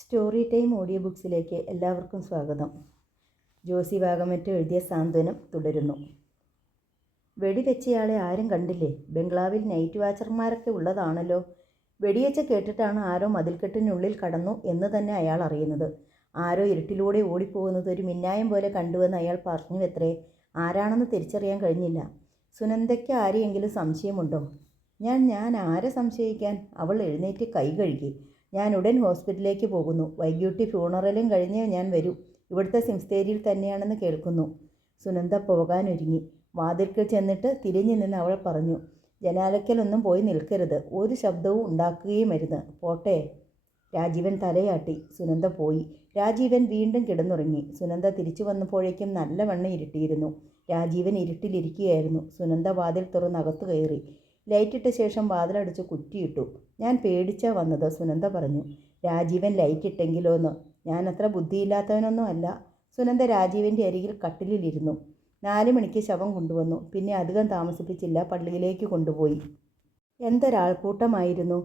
Story time audio ബുക്സിലേക്ക് എല്ലാവർക്കും സ്വാഗതം. ജോസി വാഗമറ്റ് എഴുതിയ സാന്ത്വനം തുടരുന്നു. വെടിവെച്ചയാളെ ആരും കണ്ടില്ലേ? ബംഗ്ലാവിൽ നൈറ്റ് വാച്ചർമാരൊക്കെ ഉള്ളതാണല്ലോ. വെടിവെച്ച് കേട്ടിട്ടാണ് ആരോ മതിൽക്കെട്ടിനുള്ളിൽ കടന്നു എന്ന് തന്നെ അയാൾ അറിയുന്നത്. ആരോ ഇരുട്ടിലൂടെ ഓടിപ്പോകുന്നത് ഒരു മിന്നായം പോലെ കണ്ടുവെന്ന് അയാൾ പറഞ്ഞുവെത്രേ. ആരാണെന്ന് തിരിച്ചറിയാൻ കഴിഞ്ഞില്ല. സുനന്ദയ്ക്ക് ആരെയെങ്കിലും സംശയമുണ്ടോ? ഞാൻ ആരെ സംശയിക്കാൻ? അവൾ എഴുന്നേറ്റ് കൈ കഴുകി. ഞാൻ ഉടൻ ഹോസ്പിറ്റലിലേക്ക് പോകുന്നു. വൈകിട്ട് ഫ്യൂണറലും കഴിഞ്ഞ് ഞാൻ വരൂ. ഇവിടുത്തെ സിംസ്തേരിയിൽ തന്നെയാണെന്ന് കേൾക്കുന്നു. സുനന്ദ പോകാനൊരുങ്ങി. വാതിൽക്കൽ ചെന്നിട്ട് തിരിഞ്ഞു നിന്ന് അവൾ പറഞ്ഞു, ജനാലയ്ക്കലൊന്നും പോയി നിൽക്കരുത്. ഒരു ശബ്ദവും ഉണ്ടാക്കുകയുമരുത്. പോട്ടെ. രാജീവൻ തലയാട്ടി. സുനന്ദ പോയി. രാജീവൻ വീണ്ടും കിടന്നുറങ്ങി. സുനന്ദ തിരിച്ചു വന്നപ്പോഴേക്കും നല്ലവണ്ണം ഇരുട്ടിയിരുന്നു. രാജീവൻ ഇരുട്ടിലിരിക്കുകയായിരുന്നു. സുനന്ദ വാതിൽ തുറന്നകത്തു കയറി. ലൈറ്റിട്ട ശേഷം വാതിലടിച്ച് കുറ്റിയിട്ടു. ഞാൻ പേടിച്ചാ വന്നത്, സുനന്ദ പറഞ്ഞു. രാജീവൻ ലൈറ്റിട്ടെങ്കിലോന്ന്. ഞാൻ അത്ര ബുദ്ധിയില്ലാത്തവനൊന്നും അല്ല. സുനന്ദ രാജീവൻ്റെ അരികിൽ കട്ടിലിരുന്നു. 4 മണിക്ക് ശവം കൊണ്ടുവന്നു. പിന്നെ അധികം താമസിപ്പിച്ചില്ല, പള്ളിയിലേക്ക് കൊണ്ടുപോയി. എന്തൊരാൾക്കൂട്ടമായിരുന്നു!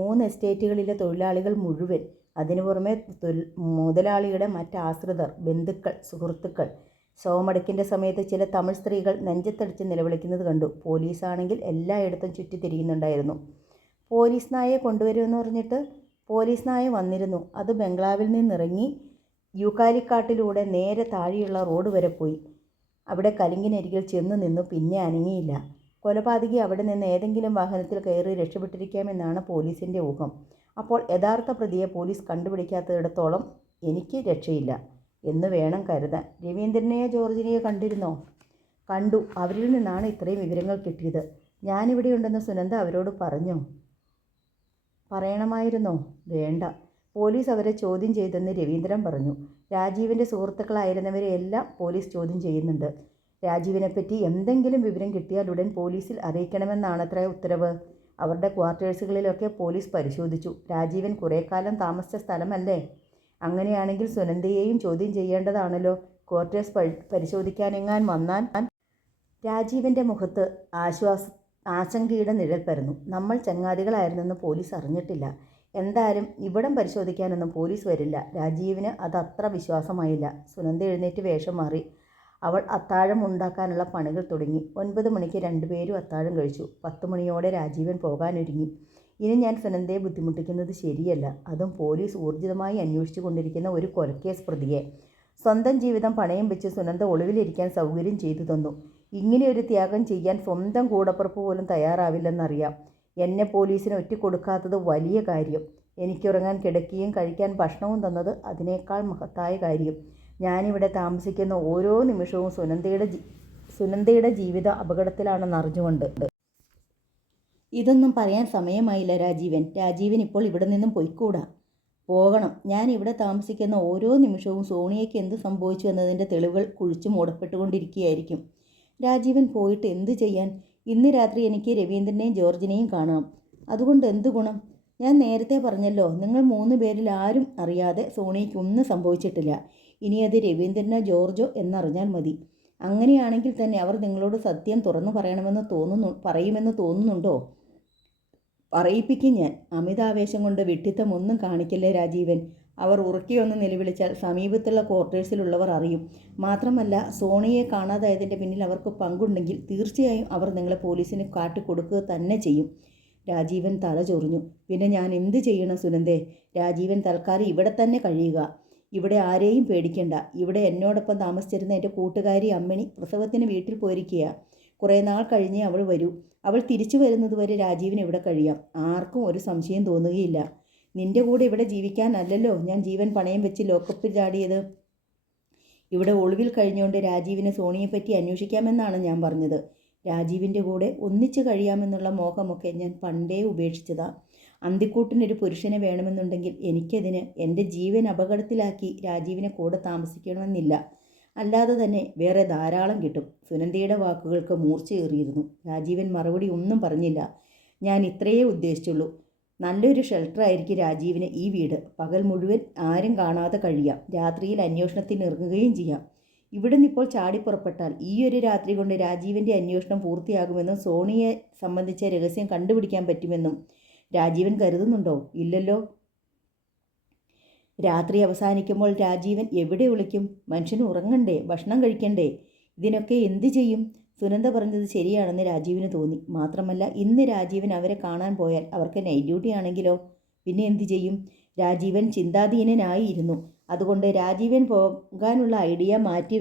3 എസ്റ്റേറ്റുകളിലെ തൊഴിലാളികൾ മുഴുവൻ. അതിനു പുറമെ മുതലാളിയുടെ മറ്റാശ്രിതർ, ബന്ധുക്കൾ, സുഹൃത്തുക്കൾ. ശവമടക്കിൻ്റെ സമയത്ത് ചില തമിഴ് സ്ത്രീകൾ നെഞ്ചത്തടിച്ച് നിലവിളിക്കുന്നത് കണ്ടു. പോലീസാണെങ്കിൽ എല്ലായിടത്തും ചുറ്റിത്തിരിയുന്നുണ്ടായിരുന്നു. പോലീസ് നായയെ കൊണ്ടുവരുമെന്ന് പറഞ്ഞിട്ട് പോലീസ് നായ വന്നിരുന്നു. അത് ബംഗ്ലാവിൽ നിന്നിറങ്ങി യൂക്കാലിക്കാട്ടിലൂടെ നേരെ താഴെയുള്ള റോഡ് വരെ പോയി. അവിടെ കലിങ്കിനരികിൽ ചെന്ന് നിന്നു. പിന്നെ അനങ്ങിയില്ല. കൊലപാതകി അവിടെ നിന്ന് ഏതെങ്കിലും വാഹനത്തിൽ കയറി രക്ഷപ്പെട്ടിരിക്കാമെന്നാണ് പോലീസിൻ്റെ ഊഹം. അപ്പോൾ യഥാർത്ഥ പ്രതിയെ പോലീസ് കണ്ടുപിടിക്കാത്തിടത്തോളം എനിക്ക് രക്ഷയില്ല എന്ന് വേണം കരുതാൻ. രവീന്ദ്രനെയോ ജോർജിനെയോ കണ്ടിരുന്നോ? കണ്ടു. അവരിൽ നിന്നാണ് ഇത്രയും വിവരങ്ങൾ കിട്ടിയത്. ഞാനിവിടെയുണ്ടെന്ന് സുനന്ദ അവരോട് പറഞ്ഞോ? പറയണമായിരുന്നോ? വേണ്ട. പോലീസ് അവരെ ചോദ്യം ചെയ്തെന്ന് രവീന്ദ്രൻ പറഞ്ഞു. രാജീവിൻ്റെ സുഹൃത്തുക്കളായിരുന്നവരെ എല്ലാം പോലീസ് ചോദ്യം ചെയ്യുന്നുണ്ട്. രാജീവിനെപ്പറ്റി എന്തെങ്കിലും വിവരം കിട്ടിയാൽ ഉടൻ പോലീസിൽ അറിയിക്കണമെന്നാണത്രേ ഉത്തരവ്. അവരുടെ ക്വാർട്ടേഴ്സുകളിലൊക്കെ പോലീസ് പരിശോധിച്ചു. രാജീവൻ കുറേ കാലം താമസിച്ച സ്ഥലമല്ലേ? അങ്ങനെയാണെങ്കിൽ സുനന്ദയെയും ചോദ്യം ചെയ്യേണ്ടതാണല്ലോ. ക്വാർട്ടേഴ്സ് പരിശോധിക്കാനെങ്ങാൻ വന്നാൽ? രാജീവൻ്റെ മുഖത്ത് ആശങ്കയുടെ നിഴൽ പരന്നു. നമ്മൾ ചങ്ങാതികളായിരുന്നെന്ന് പോലീസ് അറിഞ്ഞിട്ടില്ല. എന്തായാലും ഇവിടം പരിശോധിക്കാനൊന്നും പോലീസ് വരില്ല. രാജീവിന് അതത്ര വിശ്വാസമായില്ല. സുനന്ദ എഴുന്നേറ്റ് വേഷം മാറി. അവൾ അത്താഴം ഉണ്ടാക്കാനുള്ള പണികൾ തുടങ്ങി. 9 മണിക്ക് രണ്ടുപേരും അത്താഴം കഴിച്ചു. 10 മണിയോടെ രാജീവൻ പോകാനൊരുങ്ങി. ഇനി ഞാൻ സുനന്ദയെ ബുദ്ധിമുട്ടിക്കുന്നത് ശരിയല്ല. അതും പോലീസ് ഊർജിതമായി അന്വേഷിച്ചു കൊണ്ടിരിക്കുന്ന ഒരു കൊലക്കേസ് പ്രതിയെ. സ്വന്തം ജീവിതം പണയം വെച്ച് സുനന്ദ ഒളിവിലിരിക്കാൻ സൗകര്യം ചെയ്തു തന്നു. ഇങ്ങനെയൊരു ത്യാഗം ചെയ്യാൻ സ്വന്തം കൂടപ്പുറപ്പ് പോലും തയ്യാറാവില്ലെന്നറിയാം. എന്നെ പോലീസിന് ഒറ്റിക്കൊടുക്കാത്തത് വലിയ കാര്യം. എനിക്കുറങ്ങാൻ കിടക്കുകയും കഴിക്കാൻ ഭക്ഷണവും തന്നത് അതിനേക്കാൾ മഹത്തായ കാര്യം. ഞാനിവിടെ താമസിക്കുന്ന ഓരോ നിമിഷവും സുനന്ദയുടെ ജീവിതം അപകടത്തിലാണെന്നറിഞ്ഞുകൊണ്ട്. ഇതൊന്നും പറയാൻ സമയമായില്ല രാജീവൻ ഇപ്പോൾ ഇവിടെ നിന്നും പൊയ്ക്കൂടാ. പോകണം. ഞാൻ ഇവിടെ താമസിക്കുന്ന ഓരോ നിമിഷവും സോണിയയ്ക്ക് എന്ത് സംഭവിച്ചു എന്നതിൻ്റെ തെളിവുകൾ കുഴിച്ചു മൂടപ്പെട്ടുകൊണ്ടിരിക്കുകയായിരിക്കും. രാജീവൻ പോയിട്ട് എന്ത് ചെയ്യാൻ? ഇന്ന് രാത്രി എനിക്ക് രവീന്ദ്രനെയും ജോർജിനെയും കാണണം. അതുകൊണ്ട് എന്ത് ഗുണം? ഞാൻ നേരത്തെ പറഞ്ഞല്ലോ, നിങ്ങൾ 3 പേരിൽ ആരും അറിയാതെ സോണിയയ്ക്ക് ഒന്നും സംഭവിച്ചിട്ടില്ല. ഇനി അത് രവീന്ദ്രനോ ജോർജോ എന്നറിഞ്ഞാൽ മതി. അങ്ങനെയാണെങ്കിൽ തന്നെ അവർ നിങ്ങളോട് സത്യം തുറന്നു പറയുമെന്ന് തോന്നുന്നുണ്ടോ? പറയിപ്പിക്കും ഞാൻ. അമിതാവേശം കൊണ്ട് വിഡ്ഢിത്തം ഒന്നും കാണിക്കല്ലേ രാജീവൻ. അവർ ഉറക്കിയൊന്ന് നിലവിളിച്ചാൽ സമീപത്തുള്ള ക്വാർട്ടേഴ്സിലുള്ളവർ അറിയും. മാത്രമല്ല, സോണിയെ കാണാതായതിൻ്റെ പിന്നിൽ അവർക്ക് പങ്കുണ്ടെങ്കിൽ തീർച്ചയായും അവർ നിങ്ങളെ പോലീസിന് കാട്ടിക്കൊടുക്കുക തന്നെ ചെയ്യും. രാജീവൻ തല ചൊറിഞ്ഞു. പിന്നെ ഞാൻ എന്ത് ചെയ്യണം സുനന്ദേ? രാജീവൻ തൽക്കാലം ഇവിടെ തന്നെ കഴിയുക. ഇവിടെ ആരെയും പേടിക്കണ്ട. ഇവിടെ എന്നോടൊപ്പം താമസിച്ചിരുന്ന എൻ്റെ കൂട്ടുകാരി അമ്മിണി പ്രസവത്തിന് വീട്ടിൽ പോയിരിക്കുക. കുറേ നാൾ കഴിഞ്ഞേ അവൾ വരൂ. അവൾ തിരിച്ചു വരുന്നതുവരെ രാജീവിന് ഇവിടെ കഴിയാം. ആർക്കും ഒരു സംശയം തോന്നുകയില്ല. നിന്റെ കൂടെ ഇവിടെ ജീവിക്കാനല്ലല്ലോ ഞാൻ ജീവൻ പണയം വെച്ച് ലോക്കപ്പിൽ ചാടിയത്. ഇവിടെ ഒളിവിൽ കഴിഞ്ഞുകൊണ്ട് രാജീവിനെ സോണിയെപ്പറ്റി അന്വേഷിക്കാമെന്നാണ് ഞാൻ പറഞ്ഞത്. രാജീവിൻ്റെ കൂടെ ഒന്നിച്ചു കഴിയാമെന്നുള്ള മോഹമൊക്കെ ഞാൻ പണ്ടേ ഉപേക്ഷിച്ചതാ. അന്തിക്കൂട്ടിനൊരു പുരുഷനെ വേണമെന്നുണ്ടെങ്കിൽ എനിക്കതിന് എൻ്റെ ജീവൻ അപകടത്തിലാക്കി രാജീവിനെ കൂടെ താമസിക്കണമെന്നില്ല. അല്ലാതെ തന്നെ വേറെ ധാരാളം കിട്ടും. സുനന്ദയുടെ വാക്കുകൾക്ക് മൂർച്ചയേറിയിരുന്നു. രാജീവൻ മറുപടി ഒന്നും പറഞ്ഞില്ല. ഞാൻ ഇത്രയേ ഉദ്ദേശിച്ചുള്ളൂ. നല്ലൊരു ഷെൽട്ടറായിരിക്കും രാജീവിന് ഈ വീട്. പകൽ മുഴുവൻ ആരും കാണാതെ കഴിയാം. രാത്രിയിൽ അന്വേഷണത്തിന് ഇറങ്ങുകയും ചെയ്യാം. ഇവിടെ നിന്നിപ്പോൾ ചാടിപ്പുറപ്പെട്ടാൽ ഈ ഒരു രാത്രി കൊണ്ട് രാജീവിൻ്റെ അന്വേഷണം പൂർത്തിയാകുമെന്നും സോണിയെ സംബന്ധിച്ച രഹസ്യം കണ്ടുപിടിക്കാൻ പറ്റുമെന്നും രാജീവൻ കരുതുന്നുണ്ടോ? ഇല്ലല്ലോ. രാത്രി അവസാനിക്കുമ്പോൾ രാജീവൻ എവിടെ വിളിക്കും? മനുഷ്യന് ഉറങ്ങണ്ടേ, ഭക്ഷണം കഴിക്കണ്ടേ? ഇതിനൊക്കെ എന്തു ചെയ്യും? സുനന്ദ പറഞ്ഞത് ശരിയാണെന്ന് രാജീവിന് തോന്നി. മാത്രമല്ല, ഇന്ന് രാജീവൻ അവരെ കാണാൻ പോയാൽ അവർക്ക് നൈറ്റ് ഡ്യൂട്ടി ആണെങ്കിലോ? പിന്നെ എന്തു ചെയ്യും? രാജീവൻ ചിന്താധീനനായിരുന്നു. അതുകൊണ്ട് രാജീവൻ പോകാനുള്ള ഐഡിയ മാറ്റി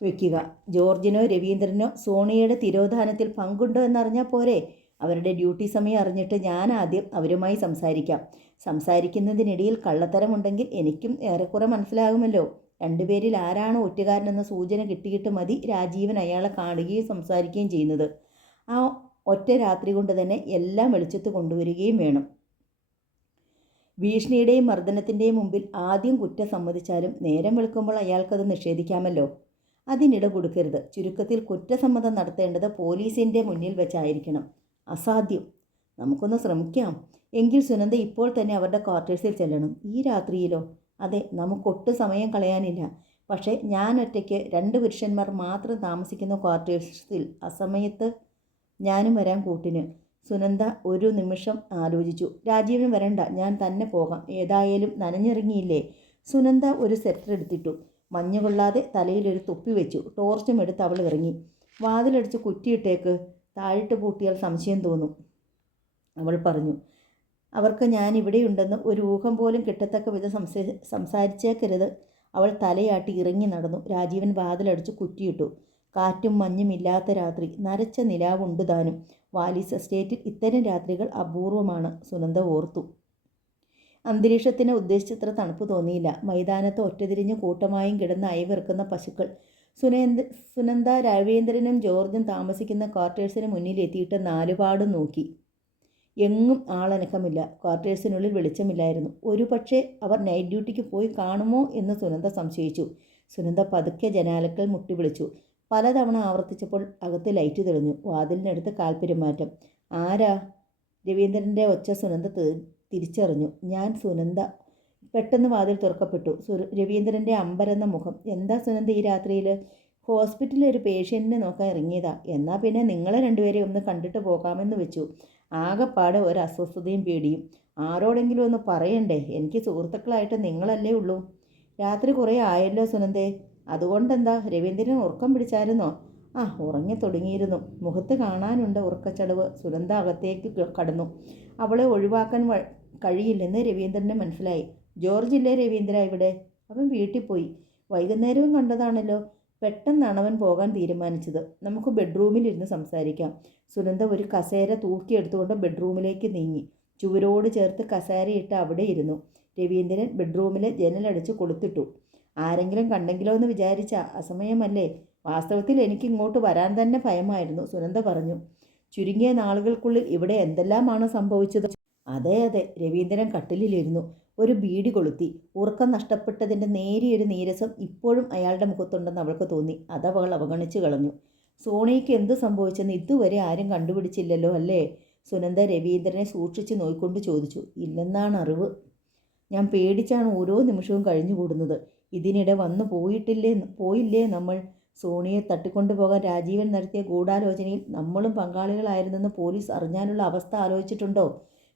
വെക്കുക. ജോർജിനോ രവീന്ദ്രനോ സോണിയയുടെ തിരോധാനത്തിൽ പങ്കുണ്ടോ എന്നറിഞ്ഞാൽ പോരെ? അവരുടെ ഡ്യൂട്ടി സമയം അറിഞ്ഞിട്ട് ഞാൻ ആദ്യം അവരുമായി സംസാരിക്കാം. സംസാരിക്കുന്നതിനിടയിൽ കള്ളത്തരമുണ്ടെങ്കിൽ എനിക്കും ഏറെക്കുറെ മനസ്സിലാകുമല്ലോ. രണ്ടുപേരിൽ ആരാണ് ഒറ്റുകാരനെന്ന സൂചന കിട്ടിയിട്ട് മതി രാജീവൻ അയാളെ കാണുകയും സംസാരിക്കുകയും ചെയ്യുന്നത്. ആ ഒറ്റ രാത്രി കൊണ്ട് തന്നെ എല്ലാം വെളിച്ചത്ത് കൊണ്ടുവരികയും വേണം. ഭീഷണിയുടെയും മർദ്ദനത്തിൻ്റെയും മുമ്പിൽ ആദ്യം കുറ്റം സമ്മതിച്ചാലും നേരം വെളുക്കുമ്പോൾ അയാൾക്കത് നിഷേധിക്കാമല്ലോ. അതിനിട കൊടുക്കരുത്. ചുരുക്കത്തിൽ കുറ്റസമ്മതം നടത്തേണ്ടത് പോലീസിൻ്റെ മുന്നിൽ വെച്ചായിരിക്കണം. അസാധ്യം. നമുക്കൊന്ന് ശ്രമിക്കാം. എങ്കിൽ സുനന്ദ ഇപ്പോൾ തന്നെ അവരുടെ ക്വാർട്ടേഴ്സിൽ ചെല്ലണം. ഈ രാത്രിയിലോ? അതെ, നമുക്കൊട്ടും സമയം കളയാനില്ല. പക്ഷേ ഞാൻ ഒറ്റയ്ക്ക് 2 പുരുഷന്മാർ മാത്രം താമസിക്കുന്ന ക്വാർട്ടേഴ്സിൽ അസമയത്ത് ഞാനും വരാൻ കൂട്ടിന്. സുനന്ദ ഒരു നിമിഷം ആലോചിച്ചു. രാജീവൻ വരണ്ട, ഞാൻ തന്നെ പോകാം. ഏതായാലും നനഞ്ഞിറങ്ങിയില്ലേ. സുനന്ദ ഒരു സെറ്റർ എടുത്തിട്ടു. മഞ്ഞുകൊള്ളാതെ തലയിലൊരു തൊപ്പി വെച്ചു. ടോർച്ചും എടുത്ത് അവൾ ഇറങ്ങി. വാതിലടിച്ച് കുറ്റിയിട്ടേക്ക്, താഴിട്ട് പൂട്ടിയാൽ സംശയം തോന്നും, അവൾ പറഞ്ഞു. അവർക്ക് ഞാൻ ഇവിടെയുണ്ടെന്ന് ഒരു ഊഹം പോലും കിട്ടത്തക്ക വിധം സംസാരിച്ചേക്കരുത്. അവൾ തലയാട്ടി ഇറങ്ങി നടന്നു. രാജീവൻ വാതിലടിച്ച് കുറ്റിയിട്ടു. കാറ്റും മഞ്ഞും ഇല്ലാത്ത രാത്രി. നരച്ച നിലാവുണ്ട് താനും. വാലീസ് എസ്റ്റേറ്റിൽ ഇത്തരം രാത്രികൾ അപൂർവമാണ്, സുനന്ദ ഓർത്തു. അന്തരീക്ഷത്തിന് ഉദ്ദേശിച്ചത്ര തണുപ്പ് തോന്നിയില്ല. മൈതാനത്ത് ഒറ്റതിരിഞ്ഞ് കൂട്ടമായും കിടന്ന് അയവിറക്കുന്ന പശുക്കൾ. സുനന്ദ രവീന്ദ്രനും ജോർജും താമസിക്കുന്ന ക്വാർട്ടേഴ്സിന് മുന്നിലെത്തിയിട്ട് നാലുപാടും നോക്കി. എങ്ങും ആളനക്കമില്ല. ക്വാർട്ടേഴ്സിനുള്ളിൽ വെളിച്ചമില്ലായിരുന്നു. ഒരുപക്ഷെ അവർ നൈറ്റ് ഡ്യൂട്ടിക്ക് പോയി കാണുമോ എന്ന് സുനന്ദ സംശയിച്ചു. സുനന്ദ പതുക്കെ ജനാലക്കൽ മുട്ടി വിളിച്ചു. പലതവണ ആവർത്തിച്ചപ്പോൾ അകത്ത് ലൈറ്റ് തെളിഞ്ഞു. വാതിലിനടുത്ത് കാൽപ്പെരുമാറ്റം. ആരാ? രവീന്ദ്രൻ്റെ ഒച്ച സുനന്ദ തിരിച്ചറിഞ്ഞു. ഞാൻ, സുനന്ദ. പെട്ടെന്ന് വാതിൽ തുറക്കപ്പെട്ടു. രവീന്ദ്രൻ്റെ അമ്പരന്ന മുഖം. എന്താ സുനന്ദ ഈ രാത്രിയിൽ? ഹോസ്പിറ്റലിൽ ഒരു പേഷ്യൻറ്റിനെ നോക്കാൻ ഇറങ്ങിയതാ. എന്നാൽ പിന്നെ നിങ്ങളെ രണ്ടുപേരെയും ഒന്ന് കണ്ടിട്ട് പോകാമെന്ന് വെച്ചു. ആകെപ്പാടെ ഒരു അസ്വസ്ഥതയും പേടിയും. ആരോടെങ്കിലും ഒന്ന് പറയണ്ടേ? എനിക്ക് സുഹൃത്തുക്കളായിട്ട് നിങ്ങളല്ലേ ഉള്ളൂ. രാത്രി കുറേ ആയല്ലോ സുനന്ദേ. അതുകൊണ്ടെന്താ? രവീന്ദ്രൻ ഉറക്കം പിടിച്ചായിരുന്നോ? ആ, ഉറങ്ങി തുടങ്ങിയിരുന്നു. മുഖത്ത് കാണാനുണ്ട് ഉറക്കച്ചടവ്. സുനന്ദ അകത്തേക്ക് കടന്നു. അവളെ ഒഴിവാക്കാൻ കഴിയില്ലെന്ന് രവീന്ദ്രന് മനസ്സിലായി. ജോർജ് ഇല്ലേ രവീന്ദ്ര ഇവിടെ? അവൻ വീട്ടിൽ പോയി. വൈകുന്നേരവും കണ്ടതാണല്ലോ. പെട്ടെന്നാണ് അവൻ പോകാൻ തീരുമാനിച്ചത്. നമുക്ക് ബെഡ്റൂമിലിരുന്ന് സംസാരിക്കാം. സുനന്ദ ഒരു കസേര തൂക്കിയെടുത്തുകൊണ്ട് ബെഡ്റൂമിലേക്ക് നീങ്ങി. ചുവരോട് ചേർത്ത് കസേരയിട്ട് അവിടെ ഇരുന്നു. രവീന്ദ്രൻ ബെഡ്റൂമിലെ ജനലടിച്ച് കൊളുത്തിട്ടു. ആരെങ്കിലും കണ്ടെങ്കിലോ എന്ന് വിചാരിച്ച അസമയമല്ലേ? വാസ്തവത്തിൽ എനിക്ക് ഇങ്ങോട്ട് വരാൻ തന്നെ ഭയമായിരുന്നു, സുനന്ദ പറഞ്ഞു. ചുരുങ്ങിയ നാളുകൾക്കുള്ളിൽ ഇവിടെ എന്തെല്ലാമാണ് സംഭവിച്ചത്? അതെ അതെ. രവീന്ദ്രൻ കട്ടിലിലിരുന്നു. ഒരു ബീഡി കൊളുത്തി. ഉറക്കം നഷ്ടപ്പെട്ടതിൻ്റെ നേരിയൊരു നീരസം ഇപ്പോഴും അയാളുടെ മുഖത്തുണ്ടെന്ന് അവൾക്ക് തോന്നി. അതവൾ അവഗണിച്ചു കളഞ്ഞു. സോണിയയ്ക്ക് എന്ത് സംഭവിച്ചെന്ന് ഇതുവരെ ആരും കണ്ടുപിടിച്ചില്ലല്ലോ അല്ലേ? സുനന്ദ രവീന്ദ്രനെ സൂക്ഷിച്ച് നോയിക്കൊണ്ട് ചോദിച്ചു. ഇല്ലെന്നാണ് അറിവ്. ഞാൻ പേടിച്ചാണ് ഓരോ നിമിഷവും കഴിഞ്ഞുകൂടുന്നത്. ഇതിനിടെ വന്നു പോയില്ലേ നമ്മൾ? സോണിയെ തട്ടിക്കൊണ്ടുപോകാൻ രാജീവൻ നടത്തിയ ഗൂഢാലോചനയിൽ നമ്മളും പങ്കാളികളായിരുന്നെന്ന് പോലീസ് അറിഞ്ഞാലുള്ള അവസ്ഥ ആലോചിച്ചിട്ടുണ്ടോ?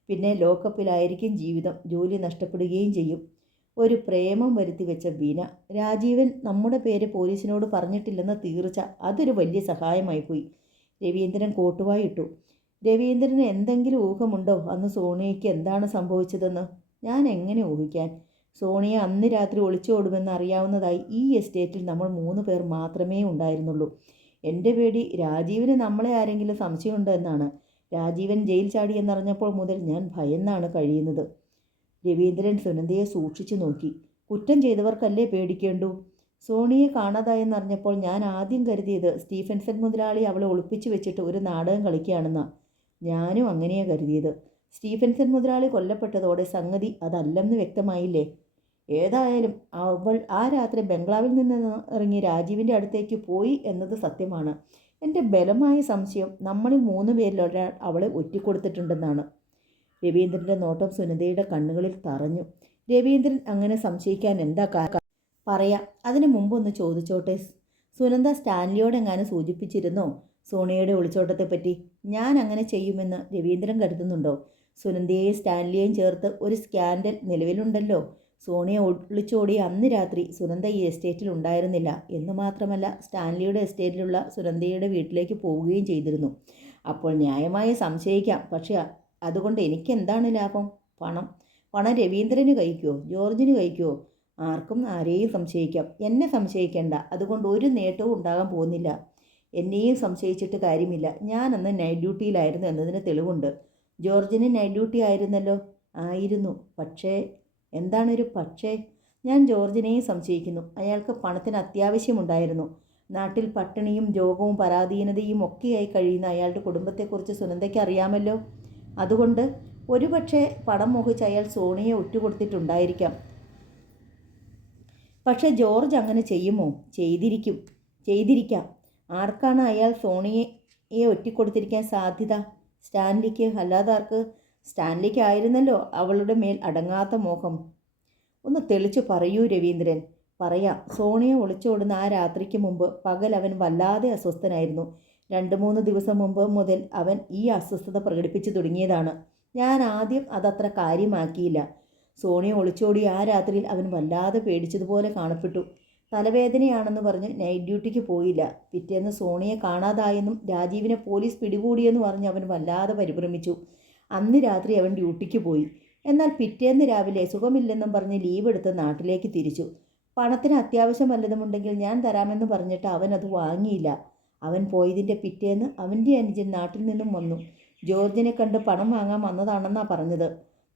പിന്നെ ലോക്കപ്പിലായിരിക്കും ജീവിതം. ജോലി നഷ്ടപ്പെടുകയും ചെയ്യും. ഒരു പ്രേമം വരുത്തി വെച്ച വീണ. രാജീവൻ നമ്മുടെ പേര് പോലീസിനോട് പറഞ്ഞിട്ടില്ലെന്ന് തീർച്ച. അതൊരു വലിയ സഹായമായിപ്പോയി. രവീന്ദ്രൻ കോട്ടുവായി ഇട്ടു. രവീന്ദ്രന് എന്തെങ്കിലും ഊഹമുണ്ടോ അന്ന് സോണിയയ്ക്ക് എന്താണ് സംഭവിച്ചതെന്ന്? ഞാൻ എങ്ങനെ ഊഹിക്കാൻ? സോണിയ അന്ന് രാത്രി ഒളിച്ചോടുമെന്ന് അറിയാവുന്നതായി ഈ എസ്റ്റേറ്റിൽ നമ്മൾ 3 പേർ മാത്രമേ ഉണ്ടായിരുന്നുള്ളൂ. എൻ്റെ പേടി രാജീവിന് നമ്മളെ ആരെങ്കിലും സംശയമുണ്ടോ എന്നാണ്. രാജീവൻ ജയിൽ ചാടിയെന്നറിഞ്ഞപ്പോൾ മുതൽ ഞാൻ ഭയന്നാണ് കഴിയുന്നത്. രവീന്ദ്രൻ സുനന്ദയെ സൂക്ഷിച്ചു നോക്കി. കുറ്റം ചെയ്തവർക്കല്ലേ പേടിക്കേണ്ടു? സോണിയെ കാണാതായെന്നറിഞ്ഞപ്പോൾ ഞാൻ ആദ്യം കരുതിയത് സ്റ്റീഫൻസൺ മുതലാളി അവളെ ഒളിപ്പിച്ചു വെച്ചിട്ട് ഒരു നാടകം കളിക്കുകയാണെന്നാ. ഞാനും അങ്ങനെയാണ് കരുതിയത്. സ്റ്റീഫൻസൺ മുതലാളി കൊല്ലപ്പെട്ടതോടെ സംഗതി അതല്ലെന്ന് വ്യക്തമായില്ലേ? ഏതായാലും അവൾ ആ രാത്രി ബംഗ്ലാവിൽ നിന്ന് ഇറങ്ങി രാജീവിൻ്റെ അടുത്തേക്ക് പോയി എന്നത് സത്യമാണ്. എൻ്റെ ബലമായ സംശയം നമ്മളിൽ 3 പേരിൽ ഒരാൾ അവളെ ഒറ്റിക്കൊടുത്തിട്ടുണ്ടെന്നാണ്. രവീന്ദ്രൻ്റെ നോട്ടം സുനന്ദയുടെ കണ്ണുകളിൽ തറഞ്ഞു. രവീന്ദ്രൻ അങ്ങനെ സംശയിക്കാൻ എന്താ കാരണം? പറയാം. അതിനു മുമ്പൊന്ന് ചോദിച്ചോട്ടെ. സുനന്ദ സ്റ്റാൻലിയോടെങ്ങാനും സൂചിപ്പിച്ചിരുന്നോ സോണിയയുടെ ഒളിച്ചോട്ടത്തെപ്പറ്റി? ഞാൻ അങ്ങനെ ചെയ്യുമെന്ന് രവീന്ദ്രൻ കരുതുന്നുണ്ടോ? സുനന്ദയെയും സ്റ്റാൻലിയെയും ചേർത്ത് ഒരു സ്കാൻഡൽ നിലവിലുണ്ടല്ലോ. സോണിയ ഒളിച്ചോടി അന്ന് രാത്രി സുനന്ദ ഈ എസ്റ്റേറ്റിൽ ഉണ്ടായിരുന്നില്ല എന്ന് മാത്രമല്ല, സ്റ്റാൻലിയുടെ എസ്റ്റേറ്റിലുള്ള സുനന്ദയുടെ വീട്ടിലേക്ക് പോവുകയും ചെയ്തിരുന്നു. അപ്പോൾ ന്യായമായി സംശയിക്കാം. പക്ഷേ അതുകൊണ്ട് എനിക്കെന്താണ് ലാഭം? പണം രവീന്ദ്രന് കഴിക്കുമോ, ജോർജിന് കഴിക്കുമോ? ആർക്കും ആരെയും സംശയിക്കാം. എന്നെ സംശയിക്കേണ്ട. അതുകൊണ്ട് ഒരു നേട്ടവും ഉണ്ടാകാൻ പോകുന്നില്ല. എന്നെയും സംശയിച്ചിട്ട് കാര്യമില്ല. ഞാനന്ന് നൈറ്റ് ഡ്യൂട്ടിയിലായിരുന്നു എന്നതിന് തെളിവുണ്ട്. ജോർജിന് നൈറ്റ് ഡ്യൂട്ടി ആയിരുന്നല്ലോ. ആയിരുന്നു. പക്ഷേ എന്താണൊരു പക്ഷേ? ഞാൻ ജോർജിനെയും സംശയിക്കുന്നു. അയാൾക്ക് പണത്തിന് അത്യാവശ്യമുണ്ടായിരുന്നു. നാട്ടിൽ പട്ടിണിയും രോഗവും പരാധീനതയും ഒക്കെയായി കഴിയുന്ന അയാളുടെ കുടുംബത്തെക്കുറിച്ച് സുനന്ദയ്ക്ക് അറിയാമല്ലോ. അതുകൊണ്ട് ഒരുപക്ഷെ പണം മോഹിച്ച് അയാൾ സോണിയെ ഒറ്റുകൊടുത്തിട്ടുണ്ടായിരിക്കാം. പക്ഷേ ജോർജ് അങ്ങനെ ചെയ്യുമോ? ചെയ്തിരിക്കാം. ആർക്കാണ് അയാൾ സോണിയെ ഒറ്റിക്കൊടുത്തിരിക്കാൻ സാധ്യത? സ്റ്റാൻലിക്ക്. അല്ലാതെ ആർക്ക്? സ്റ്റാൻലിക്ക് ആയിരുന്നല്ലോ അവളുടെ മേൽ അടങ്ങാത്ത മോഹം. ഒന്ന് തെളിച്ചു പറയൂ രവീന്ദ്രൻ. പറയാം. സോണിയെ ഒളിച്ചോടുന്ന ആ രാത്രിക്ക് മുമ്പ് പകൽ അവൻ വല്ലാതെ അസ്വസ്ഥനായിരുന്നു. 2-3 ദിവസം മുമ്പ് മുതൽ അവൻ ഈ അസ്വസ്ഥത പ്രകടിപ്പിച്ചു തുടങ്ങിയതാണ്. ഞാൻ ആദ്യം അതത്ര കാര്യമാക്കിയില്ല. സോണിയെ ഒളിച്ചോടി ആ രാത്രിയിൽ അവൻ വല്ലാതെ പേടിച്ചതുപോലെ കാണപ്പെട്ടു. തലവേദനയാണെന്ന് പറഞ്ഞ് നൈറ്റ് ഡ്യൂട്ടിക്ക് പോയില്ല. പിറ്റേന്ന് സോണിയെ കാണാതായെന്നും രാജീവിനെ പോലീസ് പിടികൂടിയെന്ന് പറഞ്ഞ് അവൻ വല്ലാതെ പരിഭ്രമിച്ചു. അന്ന് രാത്രി അവൻ ഡ്യൂട്ടിക്ക് പോയി. എന്നാൽ പിറ്റേന്ന് രാവിലെ സുഖമില്ലെന്നും പറഞ്ഞ് ലീവ് എടുത്ത് നാട്ടിലേക്ക് തിരിച്ചു. പണത്തിന് അത്യാവശ്യം വല്ലതുമുണ്ടെങ്കിൽ ഞാൻ തരാമെന്ന് പറഞ്ഞിട്ട് അവൻ അത് വാങ്ങിയില്ല. അവൻ പോയതിൻ്റെ പിറ്റേന്ന് അവൻ്റെ അനുജൻ നാട്ടിൽ നിന്നും വന്നു. ജോർജിനെ കണ്ട് പണം വാങ്ങാൻ വന്നതാണെന്നാണ് പറഞ്ഞത്.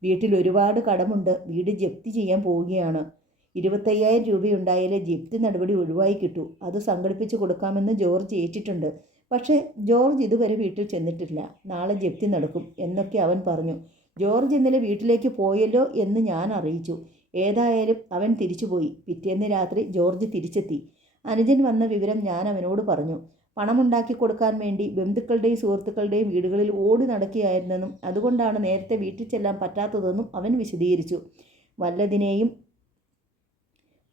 വീട്ടിൽ ഒരുപാട് കടമുണ്ട്. വീട് ജപ്തി ചെയ്യാൻ പോവുകയാണ്. 25,000 രൂപയുണ്ടായാലേ ജപ്തി നടപടി ഒഴിവായി കിട്ടൂ. അത് സംഘടിപ്പിച്ച് കൊടുക്കാമെന്ന് ജോർജ് ഏറ്റിട്ടുണ്ട്. പക്ഷേ ജോർജ് ഇതുവരെ വീട്ടിൽ ചെന്നിട്ടില്ല. നാളെ ജപ്തി നടക്കും എന്നൊക്കെ അവൻ പറഞ്ഞു. ജോർജ് ഇന്നലെ വീട്ടിലേക്ക് പോയല്ലോ എന്ന് ഞാൻ അറിയിച്ചു. ഏതായാലും അവൻ തിരിച്ചുപോയി. പിറ്റേന്ന് രാത്രി ജോർജ് തിരിച്ചെത്തി. അനുജൻ വന്ന വിവരം ഞാൻ അവനോട് പറഞ്ഞു. പണമുണ്ടാക്കി കൊടുക്കാൻ വേണ്ടി ബന്ധുക്കളുടെയും സുഹൃത്തുക്കളുടെയും വീടുകളിൽ ഓടി നടക്കുകയായിരുന്നെന്നും അതുകൊണ്ടാണ് നേരത്തെ വീട്ടിൽ ചെല്ലാൻ പറ്റാത്തതെന്നും അവൻ വിശദീകരിച്ചു. വല്ലതിനെയും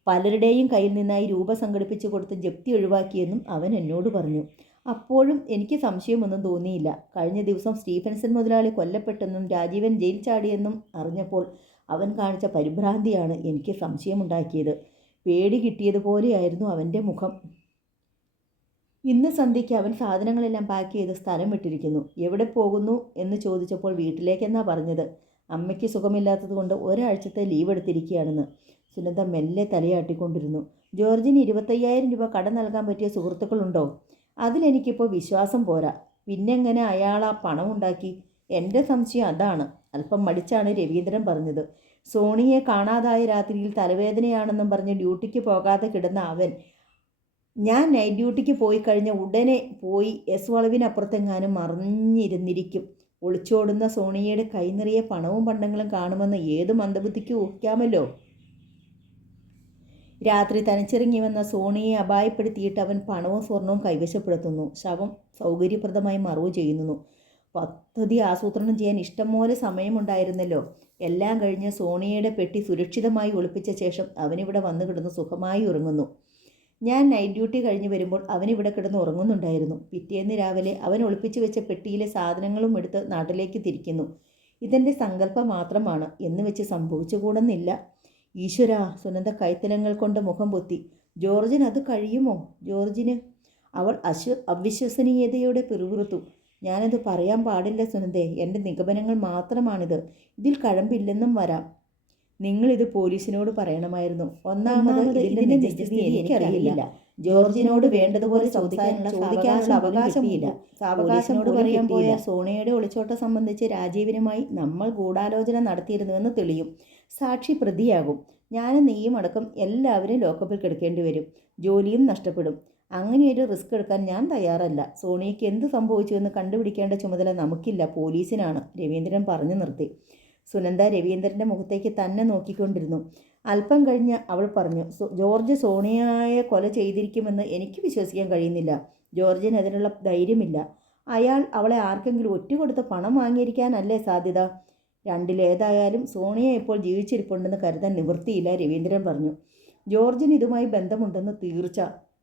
പലരുടെയും കയ്യിൽ നിന്നായി രൂപ സംഘടിപ്പിച്ച് കൊടുത്ത് ജപ്തി ഒഴിവാക്കിയെന്നും അവൻ എന്നോട് പറഞ്ഞു. അപ്പോഴും എനിക്ക് സംശയമൊന്നും തോന്നിയില്ല. കഴിഞ്ഞ ദിവസം സ്റ്റീഫൻസൺ മുതലാളി കൊല്ലപ്പെട്ടെന്നും രാജീവൻ ജയിൽ ചാടിയെന്നും അറിഞ്ഞപ്പോൾ അവൻ കാണിച്ച പരിഭ്രാന്തിയാണ് എനിക്ക് സംശയമുണ്ടാക്കിയത്. പേടി കിട്ടിയതുപോലെയായിരുന്നു അവൻ്റെ മുഖം. ഇന്ന് സന്ധ്യയ്ക്ക് അവൻ സാധനങ്ങളെല്ലാം പാക്ക് ചെയ്ത് സ്ഥലം വിട്ടിരിക്കുന്നു. എവിടെ പോകുന്നു എന്ന് ചോദിച്ചപ്പോൾ വീട്ടിലേക്കെന്നാ പറഞ്ഞത്. അമ്മയ്ക്ക് സുഖമില്ലാത്തത് കൊണ്ട് ഒരാഴ്ചത്തെ ലീവ് എടുത്തിരിക്കുകയാണെന്ന്. സുനന്ദ മെല്ലെ തലയാട്ടിക്കൊണ്ടിരുന്നു. ജോർജിന് 25,000 രൂപ കടം നൽകാൻ പറ്റിയ സുഹൃത്തുക്കളുണ്ടോ? അതിലെനിക്കിപ്പോൾ വിശ്വാസം പോരാ. പിന്നെങ്ങനെ അയാൾ ആ പണം ഉണ്ടാക്കി? എൻ്റെ സംശയം അതാണ്. അല്പം മടിച്ചാണ് രവീന്ദ്രൻ പറഞ്ഞത്. സോണിയെ കാണാതായ രാത്രിയിൽ തലവേദനയാണെന്നും പറഞ്ഞ് ഡ്യൂട്ടിക്ക് പോകാതെ കിടന്ന അവൻ ഞാൻ നൈറ്റ് ഡ്യൂട്ടിക്ക് പോയി കഴിഞ്ഞ ഉടനെ പോയി എസ് വളവിനപ്പുറത്തെങ്ങാനും മറിഞ്ഞിരുന്നിരിക്കും. ഒളിച്ചോടുന്ന സോണിയയുടെ കൈ നിറയെ പണവും പണ്ടങ്ങളും കാണുമെന്ന് ഏത് മന്ദബുദ്ധിക്ക് ഊഹിക്കാമല്ലോ. രാത്രി തനിച്ചിറങ്ങി വന്ന സോണിയെ അപായപ്പെടുത്തിയിട്ട് അവൻ പണവും സ്വർണവും കൈവശപ്പെടുത്തുന്നു. ശവം സൗകര്യപ്രദമായി മറവ് ചെയ്യുന്നു. പദ്ധതി ആസൂത്രണം ചെയ്യാൻ ഇഷ്ടംപോലെ സമയമുണ്ടായിരുന്നല്ലോ. എല്ലാം കഴിഞ്ഞ് സോണിയയുടെ പെട്ടി സുരക്ഷിതമായി ഒളിപ്പിച്ച ശേഷം അവനിവിടെ വന്നു കിടന്ന് സുഖമായി ഉറങ്ങുന്നു. ഞാൻ നൈറ്റ് ഡ്യൂട്ടി കഴിഞ്ഞ് വരുമ്പോൾ അവനിവിടെ കിടന്ന് ഉറങ്ങുന്നുണ്ടായിരുന്നു. പിറ്റേന്ന് രാവിലെ അവൻ ഒളിപ്പിച്ചു വെച്ച പെട്ടിയിലെ സാധനങ്ങളും എടുത്ത് നാട്ടിലേക്ക് തിരിക്കുന്നു. ഇതെൻ്റെ സങ്കല്പം മാത്രമാണ് എന്ന് വെച്ച് സംഭവിച്ചുകൂടുന്നില്ല. ഈശ്വരാ! സുനന്ദ കൈത്തലങ്ങൾ കൊണ്ട് മുഖം പൊത്തി. ജോർജിന് അത് കഴിയുമോ? ജോർജിന്? അവൾ അവിശ്വസനീയതയോടെ പിറുപിറുത്തു. ഞാനത് പറയാൻ പാടില്ല സുനന്ദേ. എൻ്റെ നിഗമനങ്ങൾ മാത്രമാണിത്. ഇതിൽ കഴമ്പില്ലെന്നും വരാം. നിങ്ങളിത് പോലീസിനോട് പറയണമായിരുന്നു. ഒന്നാമത് ഇതിൻ്റെ നിജസ്ഥിതി എനിക്കറിയില്ല. ജോർജിനോട് വേണ്ടതുപോലെ ചോദിക്കാനുള്ള അവകാശമില്ല. സാവകാശനോട് പറയാൻ പോയ സോണിയയുടെ ഒളിച്ചോട്ടം സംബന്ധിച്ച് രാജീവിനുമായി നമ്മൾ ഗൂഢാലോചന നടത്തിയിരുന്നുവെന്ന് തെളിയും. സാക്ഷി പ്രതിയാകും. ഞാനും നീയും അടക്കം എല്ലാവരും ലോക്കപ്പിൽ കിടക്കേണ്ടി വരും. ജോലിയും നഷ്ടപ്പെടും. അങ്ങനെയൊരു റിസ്ക് എടുക്കാൻ ഞാൻ തയ്യാറല്ല. സോണിയയ്ക്ക് എന്ത് സംഭവിച്ചുവെന്ന് കണ്ടുപിടിക്കേണ്ട ചുമതല നമുക്കില്ല, പോലീസിനാണ്. രവീന്ദ്രൻ പറഞ്ഞു നിർത്തി. സുനന്ദ രവീന്ദ്രൻ്റെ മുഖത്തേക്ക് തന്നെ നോക്കിക്കൊണ്ടിരുന്നു. അല്പം കഴിഞ്ഞ് അവൾ പറഞ്ഞു, ജോർജ് സോണിയയെ കൊല ചെയ്തിരിക്കുമെന്ന് എനിക്ക് വിശ്വസിക്കാൻ കഴിയുന്നില്ല. ജോർജിന് അതിനുള്ള ധൈര്യമില്ല. അയാൾ അവളെ ആർക്കെങ്കിലും ഒറ്റുകൊടുത്ത് പണം വാങ്ങിയിരിക്കാനല്ലേ സാധ്യത? രണ്ടിലേതായാലും സോണിയ ഇപ്പോൾ ജീവിച്ചിരിപ്പുണ്ടെന്ന് കരുതാൻ നിവൃത്തിയില്ല. രവീന്ദ്രൻ പറഞ്ഞു. ജോർജിന് ഇതുമായി ബന്ധമുണ്ടെന്ന് തീർച്ച.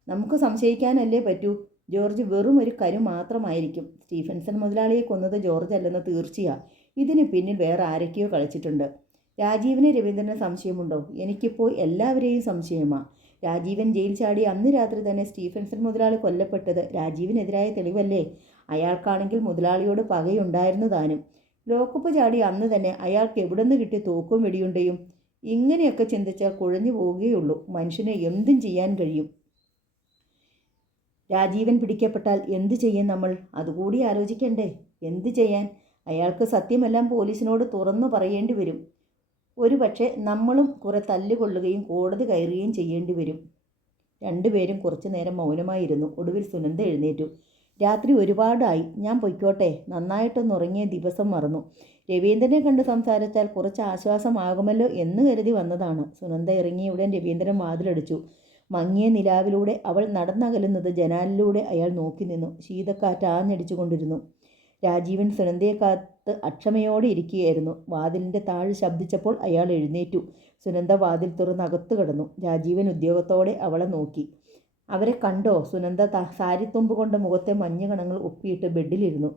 നമുക്ക് സംശയിക്കാനല്ലേ പറ്റൂ. ജോർജ് വെറും ഒരു കരു മാത്രമായിരിക്കും. സ്റ്റീഫൻസൺ മുതലാളിയെ കൊന്നത് ജോർജ് അല്ലെന്ന് തീർച്ചയാണ്. ഇതിന് പിന്നിൽ വേറെ ആരൊക്കെയോ കളിച്ചിട്ടുണ്ട്. രാജീവിന് രവീന്ദ്രന് സംശയമുണ്ടോ? എനിക്കിപ്പോൾ എല്ലാവരെയും സംശയമാണ്. രാജീവൻ ജയിൽ ചാടി അന്ന് രാത്രി തന്നെ സ്റ്റീഫൻസൺ മുതലാളി കൊല്ലപ്പെട്ടത് രാജീവിനെതിരായ തെളിവല്ലേ? അയാൾക്കാണെങ്കിൽ മുതലാളിയോട് പകയുണ്ടായിരുന്നു താനും. ലോക്കപ്പ് ചാടി അന്ന് തന്നെ അയാൾക്ക് എവിടുന്ന് കിട്ടി തോക്കും വെടിയുണ്ടയും? ഇങ്ങനെയൊക്കെ ചിന്തിച്ചാൽ കുഴഞ്ഞു പോവുകയുള്ളൂ. മനുഷ്യന് എന്തും ചെയ്യാൻ കഴിയും. രാജീവൻ പിടിക്കപ്പെട്ടാൽ എന്തു ചെയ്യും നമ്മൾ? അതുകൂടി ആലോചിക്കണ്ടേ? എന്തു ചെയ്യാൻ? അയാൾക്ക് സത്യമെല്ലാം പോലീസിനോട് തുറന്നു പറയേണ്ടി വരും. ഒരുപക്ഷെ നമ്മളും കുറെ തല്ലുകൊള്ളുകയും കോടതി കയറുകയും ചെയ്യേണ്ടി വരും. രണ്ടുപേരും കുറച്ചു നേരം മൗനമായിരുന്നു. ഒടുവിൽ സുനന്ദ എഴുന്നേറ്റു. രാത്രി ഒരുപാടായി, ഞാൻ പൊയ്ക്കോട്ടെ. നന്നായിട്ടൊന്നുറങ്ങിയ ദിവസം മറന്നു. രവീന്ദ്രനെ കണ്ട് സംസാരിച്ചാൽ കുറച്ച് ആശ്വാസമാകുമല്ലോ എന്ന് കരുതി വന്നതാണ്. സുനന്ദ ഇറങ്ങിയുടൻ രവീന്ദ്രൻ വാതിലടിച്ചു. മങ്ങിയ നിലാവിലൂടെ അവൾ നടന്നകലുന്നത് ജനാലിലൂടെ അയാൾ നോക്കി നിന്നു. ശീതക്കാറ്റ് ആഞ്ഞടിച്ചു കൊണ്ടിരുന്നു. രാജീവൻ സുനന്ദയെ കാത്ത് അക്ഷമയോടെ ഇരിക്കുകയായിരുന്നു. വാതിലിൻ്റെ താഴ് ശബ്ദിച്ചപ്പോൾ അയാൾ എഴുന്നേറ്റു. സുനന്ദ വാതിൽ തുറന്ന് അകത്തു കിടന്നു. രാജീവൻ ഉദ്യോഗത്തോടെ അവളെ നോക്കി. അവരെ കണ്ടോ? സുനന്ദ സാരിത്തുമ്പ് കൊണ്ട് മുഖത്തെ മഞ്ഞുകണങ്ങൾ ഒപ്പിയിട്ട് ബെഡിലിരുന്നു.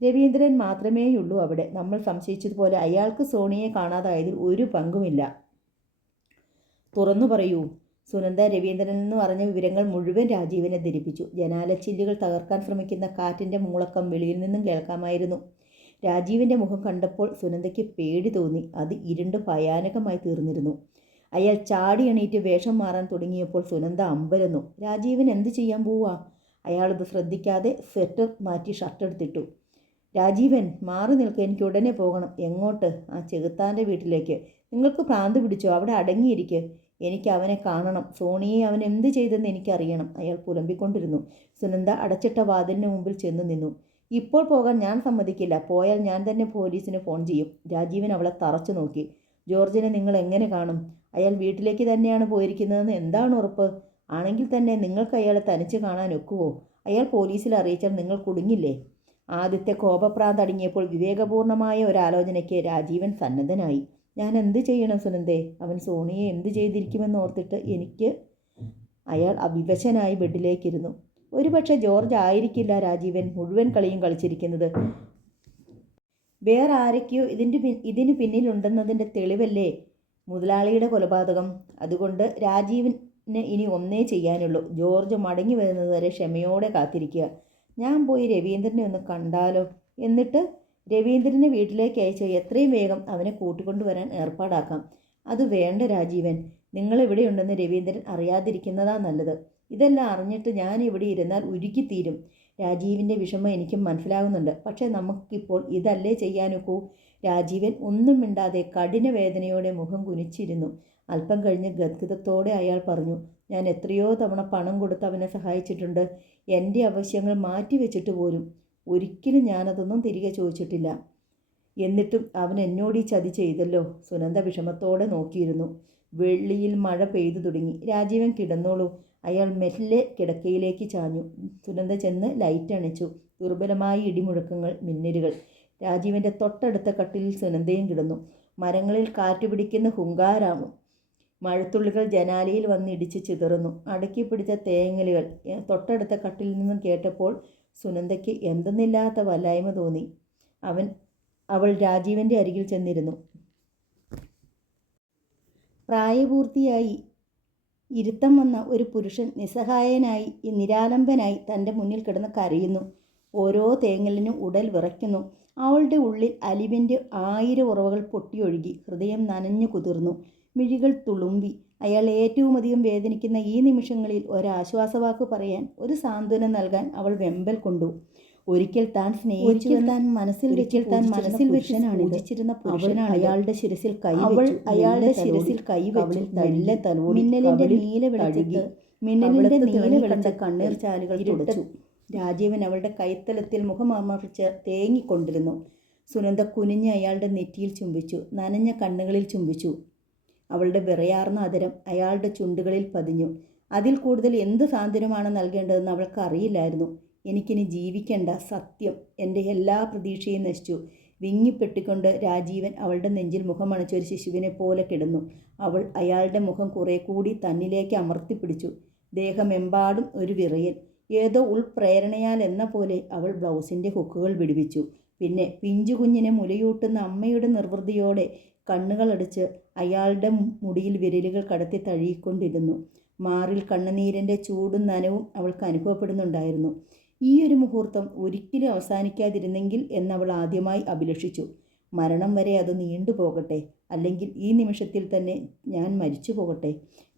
രവീന്ദ്രൻ മാത്രമേയുള്ളൂ അവിടെ. നമ്മൾ സംശയിച്ചതുപോലെ അയാൾക്ക് സോണിയെ കാണാതായതിൽ ഒരു പങ്കുമില്ല. തുറന്നു പറയൂ. സുനന്ദ രവീന്ദ്രനിൽ നിന്ന് പറഞ്ഞ വിവരങ്ങൾ മുഴുവൻ രാജീവനെ ധരിപ്പിച്ചു. ജനാലച്ചില്ലുകൾ തകർക്കാൻ ശ്രമിക്കുന്ന കാറ്റിൻ്റെ മൂളക്കം വെളിയിൽ നിന്നും കേൾക്കാമായിരുന്നു. രാജീവിൻ്റെ മുഖം കണ്ടപ്പോൾ സുനന്ദയ്ക്ക് പേടി തോന്നി. അത് ഇരുണ്ട് ഭയാനകമായി തീർന്നിരുന്നു. അയാൾ ചാടി എണീറ്റ് വേഷം മാറാൻ തുടങ്ങിയപ്പോൾ സുനന്ദ അമ്പരന്നു. രാജീവൻ എന്ത് ചെയ്യാൻ പോവാ? അയാളത് ശ്രദ്ധിക്കാതെ സ്വെറ്റർ മാറ്റി ഷർട്ടെടുത്തിട്ടു. രാജീവൻ, മാറി നിൽക്കുക, എനിക്ക് ഉടനെ പോകണം. എങ്ങോട്ട്? ആ ചെകുത്താൻ്റെ വീട്ടിലേക്ക്. നിങ്ങൾക്ക് ഭ്രാന്ത് പിടിച്ചോ? അവിടെ അടങ്ങിയിരിക്കുക. എനിക്ക് അവനെ കാണണം. സോണിയെ അവൻ എന്ത് ചെയ്തെന്ന് എനിക്കറിയണം. അയാൾ പുലമ്പിക്കൊണ്ടിരുന്നു. സുനന്ദ അടച്ചിട്ട വാതിലിന് മുമ്പിൽ ചെന്ന് നിന്നു. ഇപ്പോൾ പോകാൻ ഞാൻ സമ്മതിക്കില്ല. പോയാൽ ഞാൻ തന്നെ പോലീസിന് ഫോൺ ചെയ്യും. രാജീവൻ അവളെ തറച്ചു നോക്കി. ജോർജിനെ നിങ്ങൾ എങ്ങനെ കാണും? അയാൾ വീട്ടിലേക്ക് തന്നെയാണ് പോയിരിക്കുന്നതെന്ന് എന്താണ് ഉറപ്പ്? ആണെങ്കിൽ തന്നെ നിങ്ങൾക്ക് അയാളെ തനിച്ച് കാണാൻ ഒക്കുവോ? അയാൾ പോലീസിൽ അറിയിച്ചാൽ നിങ്ങൾ കുടുങ്ങില്ലേ? ആദ്യത്തെ കോപഭ്രാന്ത് അടങ്ങിയപ്പോൾ വിവേകപൂർണമായ ഒരാലോചനയ്ക്ക് രാജീവൻ സന്നദ്ധനായി. ഞാൻ എന്ത് ചെയ്യണം സുനന്ദേ? അവൻ സോണിയെ എന്ത് ചെയ്തിരിക്കുമെന്ന് ഓർത്തിട്ട് എനിക്ക്. അയാൾ അവിവശനായി ബെഡിലേക്കിരുന്നു. ഒരുപക്ഷെ ജോർജ് ആയിരിക്കില്ല രാജീവൻ മുഴുവൻ കളിയും കളിച്ചിരിക്കുന്നത്. വേറെ ആരൊക്കെയോ ഇതിന് പിന്നിലുണ്ടെന്നതിൻ്റെ തെളിവല്ലേ മുതലാളിയുടെ കൊലപാതകം. അതുകൊണ്ട് രാജീവിന് ഇനി ഒന്നേ ചെയ്യാനുള്ളൂ. ജോർജ് മടങ്ങി വരുന്നതുവരെ ക്ഷമയോടെ കാത്തിരിക്കുക. ഞാൻ പോയി രവീന്ദ്രനെ ഒന്ന് കണ്ടാലോ? എന്നിട്ട് രവീന്ദ്രനെ വീട്ടിലേക്ക് അയച്ച് എത്രയും വേഗം അവനെ കൂട്ടിക്കൊണ്ടുവരാൻ ഏർപ്പാടാക്കാം. അത് വേണ്ട രാജീവൻ. നിങ്ങളിവിടെയുണ്ടെന്ന് രവീന്ദ്രൻ അറിയാതിരിക്കുന്നതാ നല്ലത്. ഇതെല്ലാം അറിഞ്ഞിട്ട് ഞാൻ ഇവിടെ ഇരുന്നാൽ ഉരുക്കിത്തീരും. രാജീവിൻ്റെ വിഷമം എനിക്കും മനസ്സിലാകുന്നുണ്ട്. പക്ഷേ നമുക്കിപ്പോൾ ഇതല്ലേ ചെയ്യാനൊക്കൂ. രാജീവൻ ഒന്നും മിണ്ടാതെ കഠിന വേദനയോടെ മുഖം കുനിച്ചിരുന്നു. അല്പം കഴിഞ്ഞ് ഗദ്ഗതത്തോടെ അയാൾ പറഞ്ഞു, ഞാൻ എത്രയോ തവണ പണം കൊടുത്ത് അവനെ സഹായിച്ചിട്ടുണ്ട്. എൻ്റെ ആവശ്യങ്ങൾ മാറ്റിവെച്ചിട്ട് പോലും ഒരിക്കലും ഞാനതൊന്നും തിരികെ ചോദിച്ചിട്ടില്ല. എന്നിട്ടും അവൻ എന്നോട് ഈ ചതി ചെയ്തല്ലോ. സുനന്ദ വിഷമത്തോടെ നോക്കിയിരുന്നു. വെള്ളിയിൽ മഴ പെയ്തു തുടങ്ങി. രാജീവൻ കിടന്നോളൂ. അയാൾ മെല്ലെ കിടക്കയിലേക്ക് ചാഞ്ഞു. സുനന്ദ ചെന്ന് ലൈറ്റ് അണിച്ചു. ദുർബലമായ ഇടിമുഴക്കങ്ങൾ, മിന്നലുകൾ. രാജീവൻ്റെ തൊട്ടടുത്ത കട്ടിലിൽ സുനന്ദയും കിടന്നു. മരങ്ങളിൽ കാറ്റുപിടിക്കുന്ന ഹുങ്കാരാമം. മഴത്തുള്ളികൾ ജനാലയിൽ വന്ന് ഇടിച്ച് ചിതറുന്നു. അടക്കി പിടിച്ച തേങ്ങലുകൾ തൊട്ടടുത്ത കട്ടിലിൽ നിന്നും കേട്ടപ്പോൾ സുനന്ദയ്ക്ക് എന്തെന്നില്ലാത്ത വല്ലായ്മ തോന്നി. അവൾ രാജീവൻ്റെ അരികിൽ ചെന്നിരുന്നു. പ്രായപൂർത്തിയായി ഇരുത്തം വന്ന ഒരു പുരുഷൻ നിസ്സഹായനായി നിരാലംബനായി തൻ്റെ മുന്നിൽ കിടന്ന് കരയുന്നു. ഓരോ തേങ്ങലിനും ഉടൽ വിറയ്ക്കുന്നു. അവളുടെ ഉള്ളിൽ അലിവിൻ്റെ 1000 ഉറവകൾ പൊട്ടിയൊഴുകി. ഹൃദയം നനഞ്ഞു കുതിർന്നു. മിഴികൾ തുളുമ്പി. അയാൾ ഏറ്റവും അധികം വേദനിക്കുന്ന ഈ നിമിഷങ്ങളിൽ ഒരാശ്വാസവാക്ക് പറയാൻ, ഒരു സാന്ത്വനം നൽകാൻ അവൾ വെമ്പൽ കൊണ്ടു. ഒരിക്കൽ താൻ സ്നേഹിച്ചു, താൻ മനസ്സിൽ വെച്ചിരുന്ന പുരുഷനാണ്. അയാളുടെ ശിരസിൽ കൈവച്ചു. മെല്ലെ തലോടി. മിന്നലിന്റെ നീല വെളിച്ച കണ്ണീർ ചാലുകൾ തുടച്ചു. രാജീവൻ അവളുടെ കൈത്തലത്തിൽ മുഖമർച്ച് തേങ്ങിക്കൊണ്ടിരുന്നു. സുനന്ദ കുനിഞ്ഞ് അയാളുടെ നെറ്റിയിൽ ചുംബിച്ചു. നനഞ്ഞ കണ്ണുകളിൽ ചുംബിച്ചു. അവളുടെ വിറയാർന്ന അതരം അയാളുടെ ചുണ്ടുകളിൽ പതിഞ്ഞു. അതിൽ കൂടുതൽ എന്ത് സാന്ത്വനമാണ് നൽകേണ്ടതെന്ന് അവൾക്ക് അറിയില്ലായിരുന്നു. എനിക്കിനി ജീവിക്കേണ്ട, സത്യം. എൻ്റെ എല്ലാ പ്രതീക്ഷയും നശിച്ചു. വിങ്ങിപ്പെട്ടിക്കൊണ്ട് രാജീവൻ അവളുടെ നെഞ്ചിൽ മുഖമണച്ചൊരു ശിശുവിനെ പോലെ കിടന്നു. അവൾ അയാളുടെ മുഖം കുറെ കൂടി തന്നിലേക്ക് അമർത്തിപ്പിടിച്ചു. ദേഹമെമ്പാടും ഒരു വിറയൽ. ഏതോ ഉൾപ്രേരണയാൽ എന്ന പോലെ അവൾ ബ്ലൗസിൻ്റെ ഹുക്കുകൾ വിടുവിച്ചു. പിന്നെ പിഞ്ചു കുഞ്ഞിനെ മുലയൂട്ടുന്ന അമ്മയുടെ നിർവൃതിയോടെ കണ്ണുകളടച്ച് അയാളുടെ മുടിയിൽ വിരലുകൾ കടത്തി തഴുകിക്കൊണ്ടിരുന്നു. മാറിൽ കണ്ണുനീരിൻ്റെ ചൂടും നനവും അവൾക്ക് അനുഭവപ്പെടുന്നുണ്ടായിരുന്നു. ഈ ഒരു മുഹൂർത്തം ഒരിക്കലും അവസാനിക്കാതിരുന്നെങ്കിൽ എന്നവൾ ആദ്യമായി അഭിലഷിച്ചു. മരണം വരെ അത് നീണ്ടുപോകട്ടെ, അല്ലെങ്കിൽ ഈ നിമിഷത്തിൽ തന്നെ ഞാൻ മരിച്ചു പോകട്ടെ.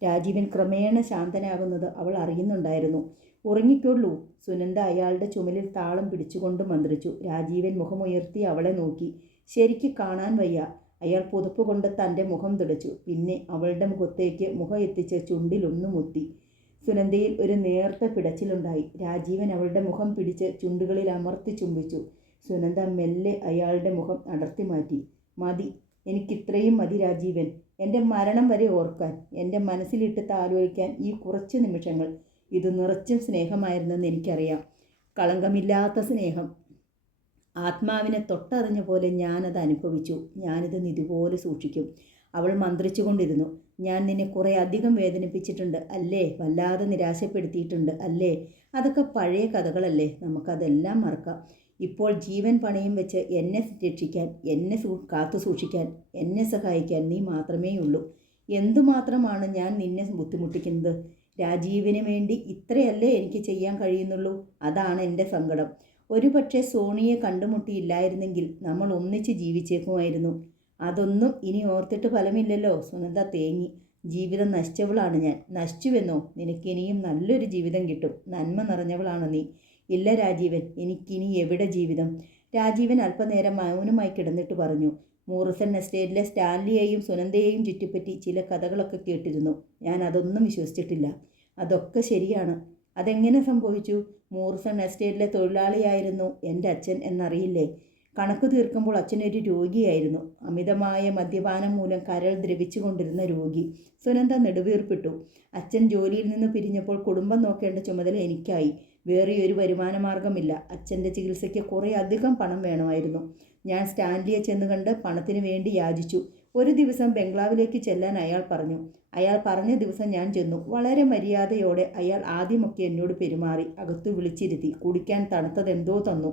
രാജീവൻ ക്രമേണ ശാന്തനാകുന്നത് അവൾ അറിയുന്നുണ്ടായിരുന്നു. ഉറങ്ങിക്കൊള്ളൂ. സുനന്ദ അയാളുടെ ചുമലിൽ താളം പിടിച്ചുകൊണ്ട് മന്ത്രിച്ചു. രാജീവൻ മുഖമുയർത്തി അവളെ നോക്കി. ശരിക്ക് കാണാൻ വയ്യ. അയാൾ പുതപ്പ് കൊണ്ട് തൻ്റെ മുഖം തുടച്ചു. പിന്നെ അവളുടെ മുഖത്തേക്ക് മുഖം എത്തിച്ച് ചുണ്ടിലൊന്നു മുത്തി. സുനന്ദയിൽ ഒരു നേർത്ത പിടച്ചിലുണ്ടായി. രാജീവൻ അവളുടെ മുഖം പിടിച്ച് ചുണ്ടുകളിൽ അമർത്തി ചുംബിച്ചു. സുനന്ദ മെല്ലെ അയാളുടെ മുഖം അടർത്തി മാറ്റി. മതി, എനിക്കിത്രയും മതി രാജീവൻ. എൻ്റെ മരണം വരെ ഓർക്കാൻ, എൻ്റെ മനസ്സിലിട്ട് താലോലിക്കാൻ ഈ കുറച്ച് നിമിഷങ്ങൾ. ഇത് നിറച്ചും സ്നേഹമായിരുന്നെന്ന് എനിക്കറിയാം. കളങ്കമില്ലാത്ത സ്നേഹം. ആത്മാവിനെ തൊട്ടറിഞ്ഞ പോലെ ഞാനത് അനുഭവിച്ചു. ഞാനിത് ഇതുപോലെ സൂക്ഷിക്കും. അവൾ മന്ത്രിച്ചു കൊണ്ടിരുന്നു. ഞാൻ നിന്നെ കുറേ അധികം വേദനിപ്പിച്ചിട്ടുണ്ട് അല്ലേ? വല്ലാതെ നിരാശപ്പെടുത്തിയിട്ടുണ്ട് അല്ലേ? അതൊക്കെ പഴയ കഥകളല്ലേ. നമുക്കതെല്ലാം മറക്കാം. ഇപ്പോൾ ജീവൻ പണയം വെച്ച് എന്നെ രക്ഷിക്കാൻ, എന്നെ കാത്തു സൂക്ഷിക്കാൻ, എന്നെ സഹായിക്കാൻ നീ മാത്രമേയുള്ളൂ. എന്തുമാത്രമാണ് ഞാൻ നിന്നെ ബുദ്ധിമുട്ടിക്കുന്നത്? രാജീവിന് വേണ്ടി ഇത്രയല്ലേ എനിക്ക് ചെയ്യാൻ കഴിയുന്നുള്ളൂ. അതാണ് എൻ്റെ സങ്കടം. ഒരുപക്ഷെ സോണിയെ കണ്ടുമുട്ടിയില്ലായിരുന്നെങ്കിൽ നമ്മൾ ഒന്നിച്ച് ജീവിച്ചേക്കുമായിരുന്നു. അതൊന്നും ഇനി ഓർത്തിട്ട് ഫലമില്ലല്ലോ. സുനന്ദ തേങ്ങി. ജീവിതം നശിച്ചവളാണ് ഞാൻ. നശിച്ചുവെന്നോ? നിനക്കിനിയും നല്ലൊരു ജീവിതം കിട്ടും. നന്മ നിറഞ്ഞവളാണ് നീ. ഇല്ല രാജീവൻ, എനിക്കിനി എവിടെ ജീവിതം? രാജീവൻ അല്പനേരം മൗനമായി കിടന്നിട്ട് പറഞ്ഞു. മൂറിസൺ എസ്റ്റേറ്റിലെ സ്റ്റാൻലിയെയും സുനന്ദയെയും ചുറ്റിപ്പറ്റി ചില കഥകളൊക്കെ കേട്ടിരുന്നു. ഞാൻ അതൊന്നും വിശ്വസിച്ചിട്ടില്ല. അതൊക്കെ ശരിയാണ്. അതെങ്ങനെ സംഭവിച്ചു? മൂറിസൺ എസ്റ്റേറ്റിലെ തൊഴിലാളിയായിരുന്നു എൻ്റെ അച്ഛൻ എന്നറിയില്ലേ? കണക്ക് തീർക്കുമ്പോൾ അച്ഛനൊരു രോഗിയായിരുന്നു. അമിതമായ മദ്യപാനം മൂലം കരൾ ദ്രവിച്ചു കൊണ്ടിരുന്ന രോഗി. സുനന്ദ നെടുവീർപ്പിട്ടു. അച്ഛൻ ജോലിയിൽ നിന്ന് പിരിഞ്ഞപ്പോൾ കുടുംബം നോക്കേണ്ട ചുമതല എനിക്കായി. വേറെയൊരു വരുമാന മാർഗമില്ല. അച്ഛൻ്റെ ചികിത്സയ്ക്ക് കുറേ അധികം പണം വേണമായിരുന്നു. ഞാൻ സ്റ്റാൻലിയെ ചെന്ന് കണ്ട് പണത്തിന് വേണ്ടി യാചിച്ചു. ഒരു ദിവസം ബംഗ്ലാവിലേക്ക് ചെല്ലാൻ അയാൾ പറഞ്ഞു. അയാൾ പറഞ്ഞ ദിവസം ഞാൻ ചെന്നു. വളരെ മര്യാദയോടെ അയാൾ ആദ്യമൊക്കെ എന്നോട് പെരുമാറി. അകത്തു വിളിച്ചിരുത്തി. കുടിക്കാൻ തണുത്തതെന്തോ തന്നു.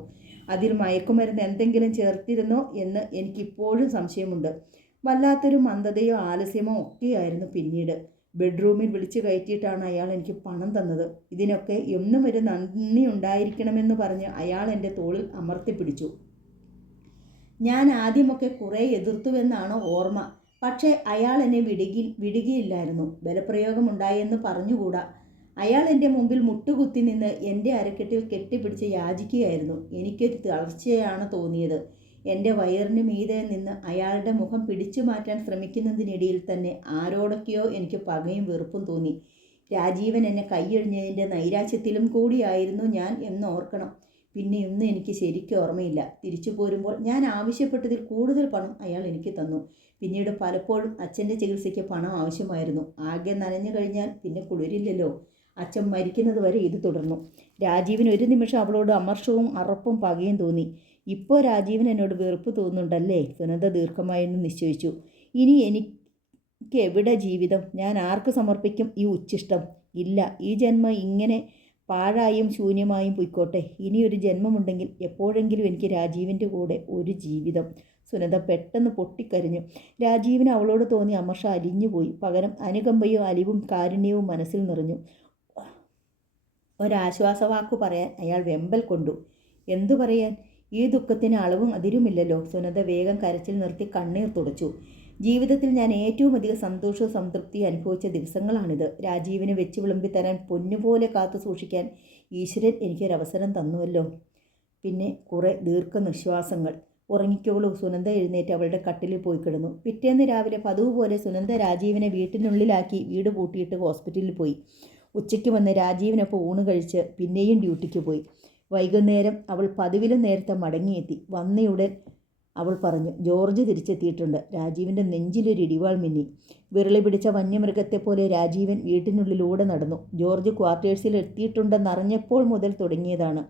അതിൽ മയക്കുമരുന്ന് എന്തെങ്കിലും ചേർത്തിരുന്നോ എന്ന് എനിക്കിപ്പോഴും സംശയമുണ്ട്. വല്ലാത്തൊരു മന്ദതയോ ആലസ്യമോ ഒക്കെയായിരുന്നു പിന്നീട്. ബെഡ്റൂമിൽ വിളിച്ചു കയറ്റിയിട്ടാണ് അയാൾ എനിക്ക് പണം തന്നത്. ഇതിനൊക്കെ എന്നും ഒരു നന്ദി ഉണ്ടായിരിക്കണമെന്ന് പറഞ്ഞ് അയാൾ എൻ്റെ തോളിൽ അമർത്തിപ്പിടിച്ചു. ഞാൻ ആദ്യമൊക്കെ കുറേ എതിർത്തുവെന്നാണ് ഓർമ്മ. പക്ഷേ അയാൾ എന്നെ വിടുകയില്ലായിരുന്നു. ബലപ്രയോഗമുണ്ടായെന്ന് പറഞ്ഞുകൂടാ. അയാൾ എൻ്റെ മുമ്പിൽ മുട്ടുകുത്തി നിന്ന് എൻ്റെ അരക്കെട്ടിൽ കെട്ടിപ്പിടിച്ച് യാചിക്കുകയായിരുന്നു. എനിക്കൊരു തളർച്ചയാണ് തോന്നിയത്. എൻ്റെ വയറിന് മീതെ നിന്ന് അയാളുടെ മുഖം പിടിച്ചു മാറ്റാൻ ശ്രമിക്കുന്നതിനിടയിൽ തന്നെ ആരോടൊക്കെയോ എനിക്ക് പകയും വെറുപ്പും തോന്നി. രാജീവൻ എന്നെ കൈയൊഴിഞ്ഞതിൻ്റെ നൈരാശ്യത്തിലും കൂടിയായിരുന്നു ഞാൻ എന്ന് ഓർക്കണം. പിന്നെയൊന്നും എനിക്ക് ശരിക്കും ഓർമ്മയില്ല. തിരിച്ചു പോരുമ്പോൾ ഞാൻ ആവശ്യപ്പെട്ടതിൽ കൂടുതൽ പണം അയാൾ എനിക്ക് തന്നു. പിന്നീട് പലപ്പോഴും അച്ഛൻ്റെ ചികിത്സയ്ക്ക് പണം ആവശ്യമായിരുന്നു. ആകെ നനഞ്ഞു കഴിഞ്ഞാൽ പിന്നെ കുളിരില്ലല്ലോ. അച്ഛൻ മരിക്കുന്നത് വരെ ഇത് തുടർന്നു. രാജീവിന് ഒരു നിമിഷം അവളോട് അമർഷവും അറപ്പും പകയും തോന്നി. ഇപ്പോൾ രാജീവിന് എന്നോട് വെറുപ്പ് തോന്നുന്നുണ്ടല്ലേ? സുനന്ദ ദീർഘമായെന്ന് നിശ്ചയിച്ചു. ഇനി എനിക്ക് എവിടെ ജീവിതം? ഞാൻ ആർക്ക് സമർപ്പിക്കും ഈ ഉച്ഛിഷ്ടം? ഇല്ല, ഈ ജന്മം ഇങ്ങനെ പാഴായും ശൂന്യമായും പൊയ്ക്കോട്ടെ. ഇനിയൊരു ജന്മമുണ്ടെങ്കിൽ എപ്പോഴെങ്കിലും എനിക്ക് രാജീവിൻ്റെ കൂടെ ഒരു ജീവിതം. സുനന്ദ പെട്ടെന്ന് പൊട്ടിക്കരഞ്ഞു. രാജീവിന് അവളോട് തോന്നിയ അമർഷ അലിഞ്ഞുപോയി. പകരം അനുകമ്പയും അലിവും കാരുണ്യവും മനസ്സിൽ നിറഞ്ഞു. ഒരാശ്വാസവാക്കു പറയാൻ അയാൾ വെമ്പൽ കൊണ്ടു. എന്തു പറയാൻ? ഈ ദുഃഖത്തിന് അളവും അതിരുമില്ലല്ലോ. സുനന്ദ വേഗം കരച്ചിൽ നിർത്തി കണ്ണീർ തുടച്ചു. ജീവിതത്തിൽ ഞാൻ ഏറ്റവും അധികം സന്തോഷവും സംതൃപ്തിയും അനുഭവിച്ച ദിവസങ്ങളാണിത്. രാജീവിന് വെച്ച് വിളമ്പി തരാൻ പൊന്നുപോലെ കാത്തു സൂക്ഷിക്കാൻ ഈശ്വരൻ എനിക്കൊരവസരം തന്നുവല്ലോ. പിന്നെ കുറേ ദീർഘനിശ്വാസങ്ങൾ. ഉറങ്ങിക്കോളൂ. സുനന്ദ എഴുന്നേറ്റ് അവളുടെ കട്ടിലിൽ പോയി കിടന്നു. പിറ്റേന്ന് രാവിലെ പതിവ് പോലെ സുനന്ദ രാജീവിനെ വീട്ടിനുള്ളിലാക്കി വീട് പൂട്ടിയിട്ട് ഹോസ്പിറ്റലിൽ പോയി. ഉച്ചയ്ക്ക് വന്ന് രാജീവിനൊപ്പം ഊണ് കഴിച്ച് പിന്നെയും ഡ്യൂട്ടിക്ക് പോയി. വൈകുന്നേരം അവൾ പതിവിലും നേരത്തെ മടങ്ങിയെത്തി. വന്നയുടൻ അവൾ പറഞ്ഞു, ജോർജ് തിരിച്ചെത്തിയിട്ടുണ്ട്. രാജീവിൻ്റെ നെഞ്ചിലൊരു ഇടിവാൾ മിന്നി. വിരളി പിടിച്ച വന്യമൃഗത്തെപ്പോലെ രാജീവൻ വീട്ടിനുള്ളിലൂടെ നടന്നു. ജോർജ് ക്വാർട്ടേഴ്സിൽ എത്തിയിട്ടുണ്ടെന്നറിഞ്ഞപ്പോൾ മുതൽ തുടങ്ങിയതാണ്.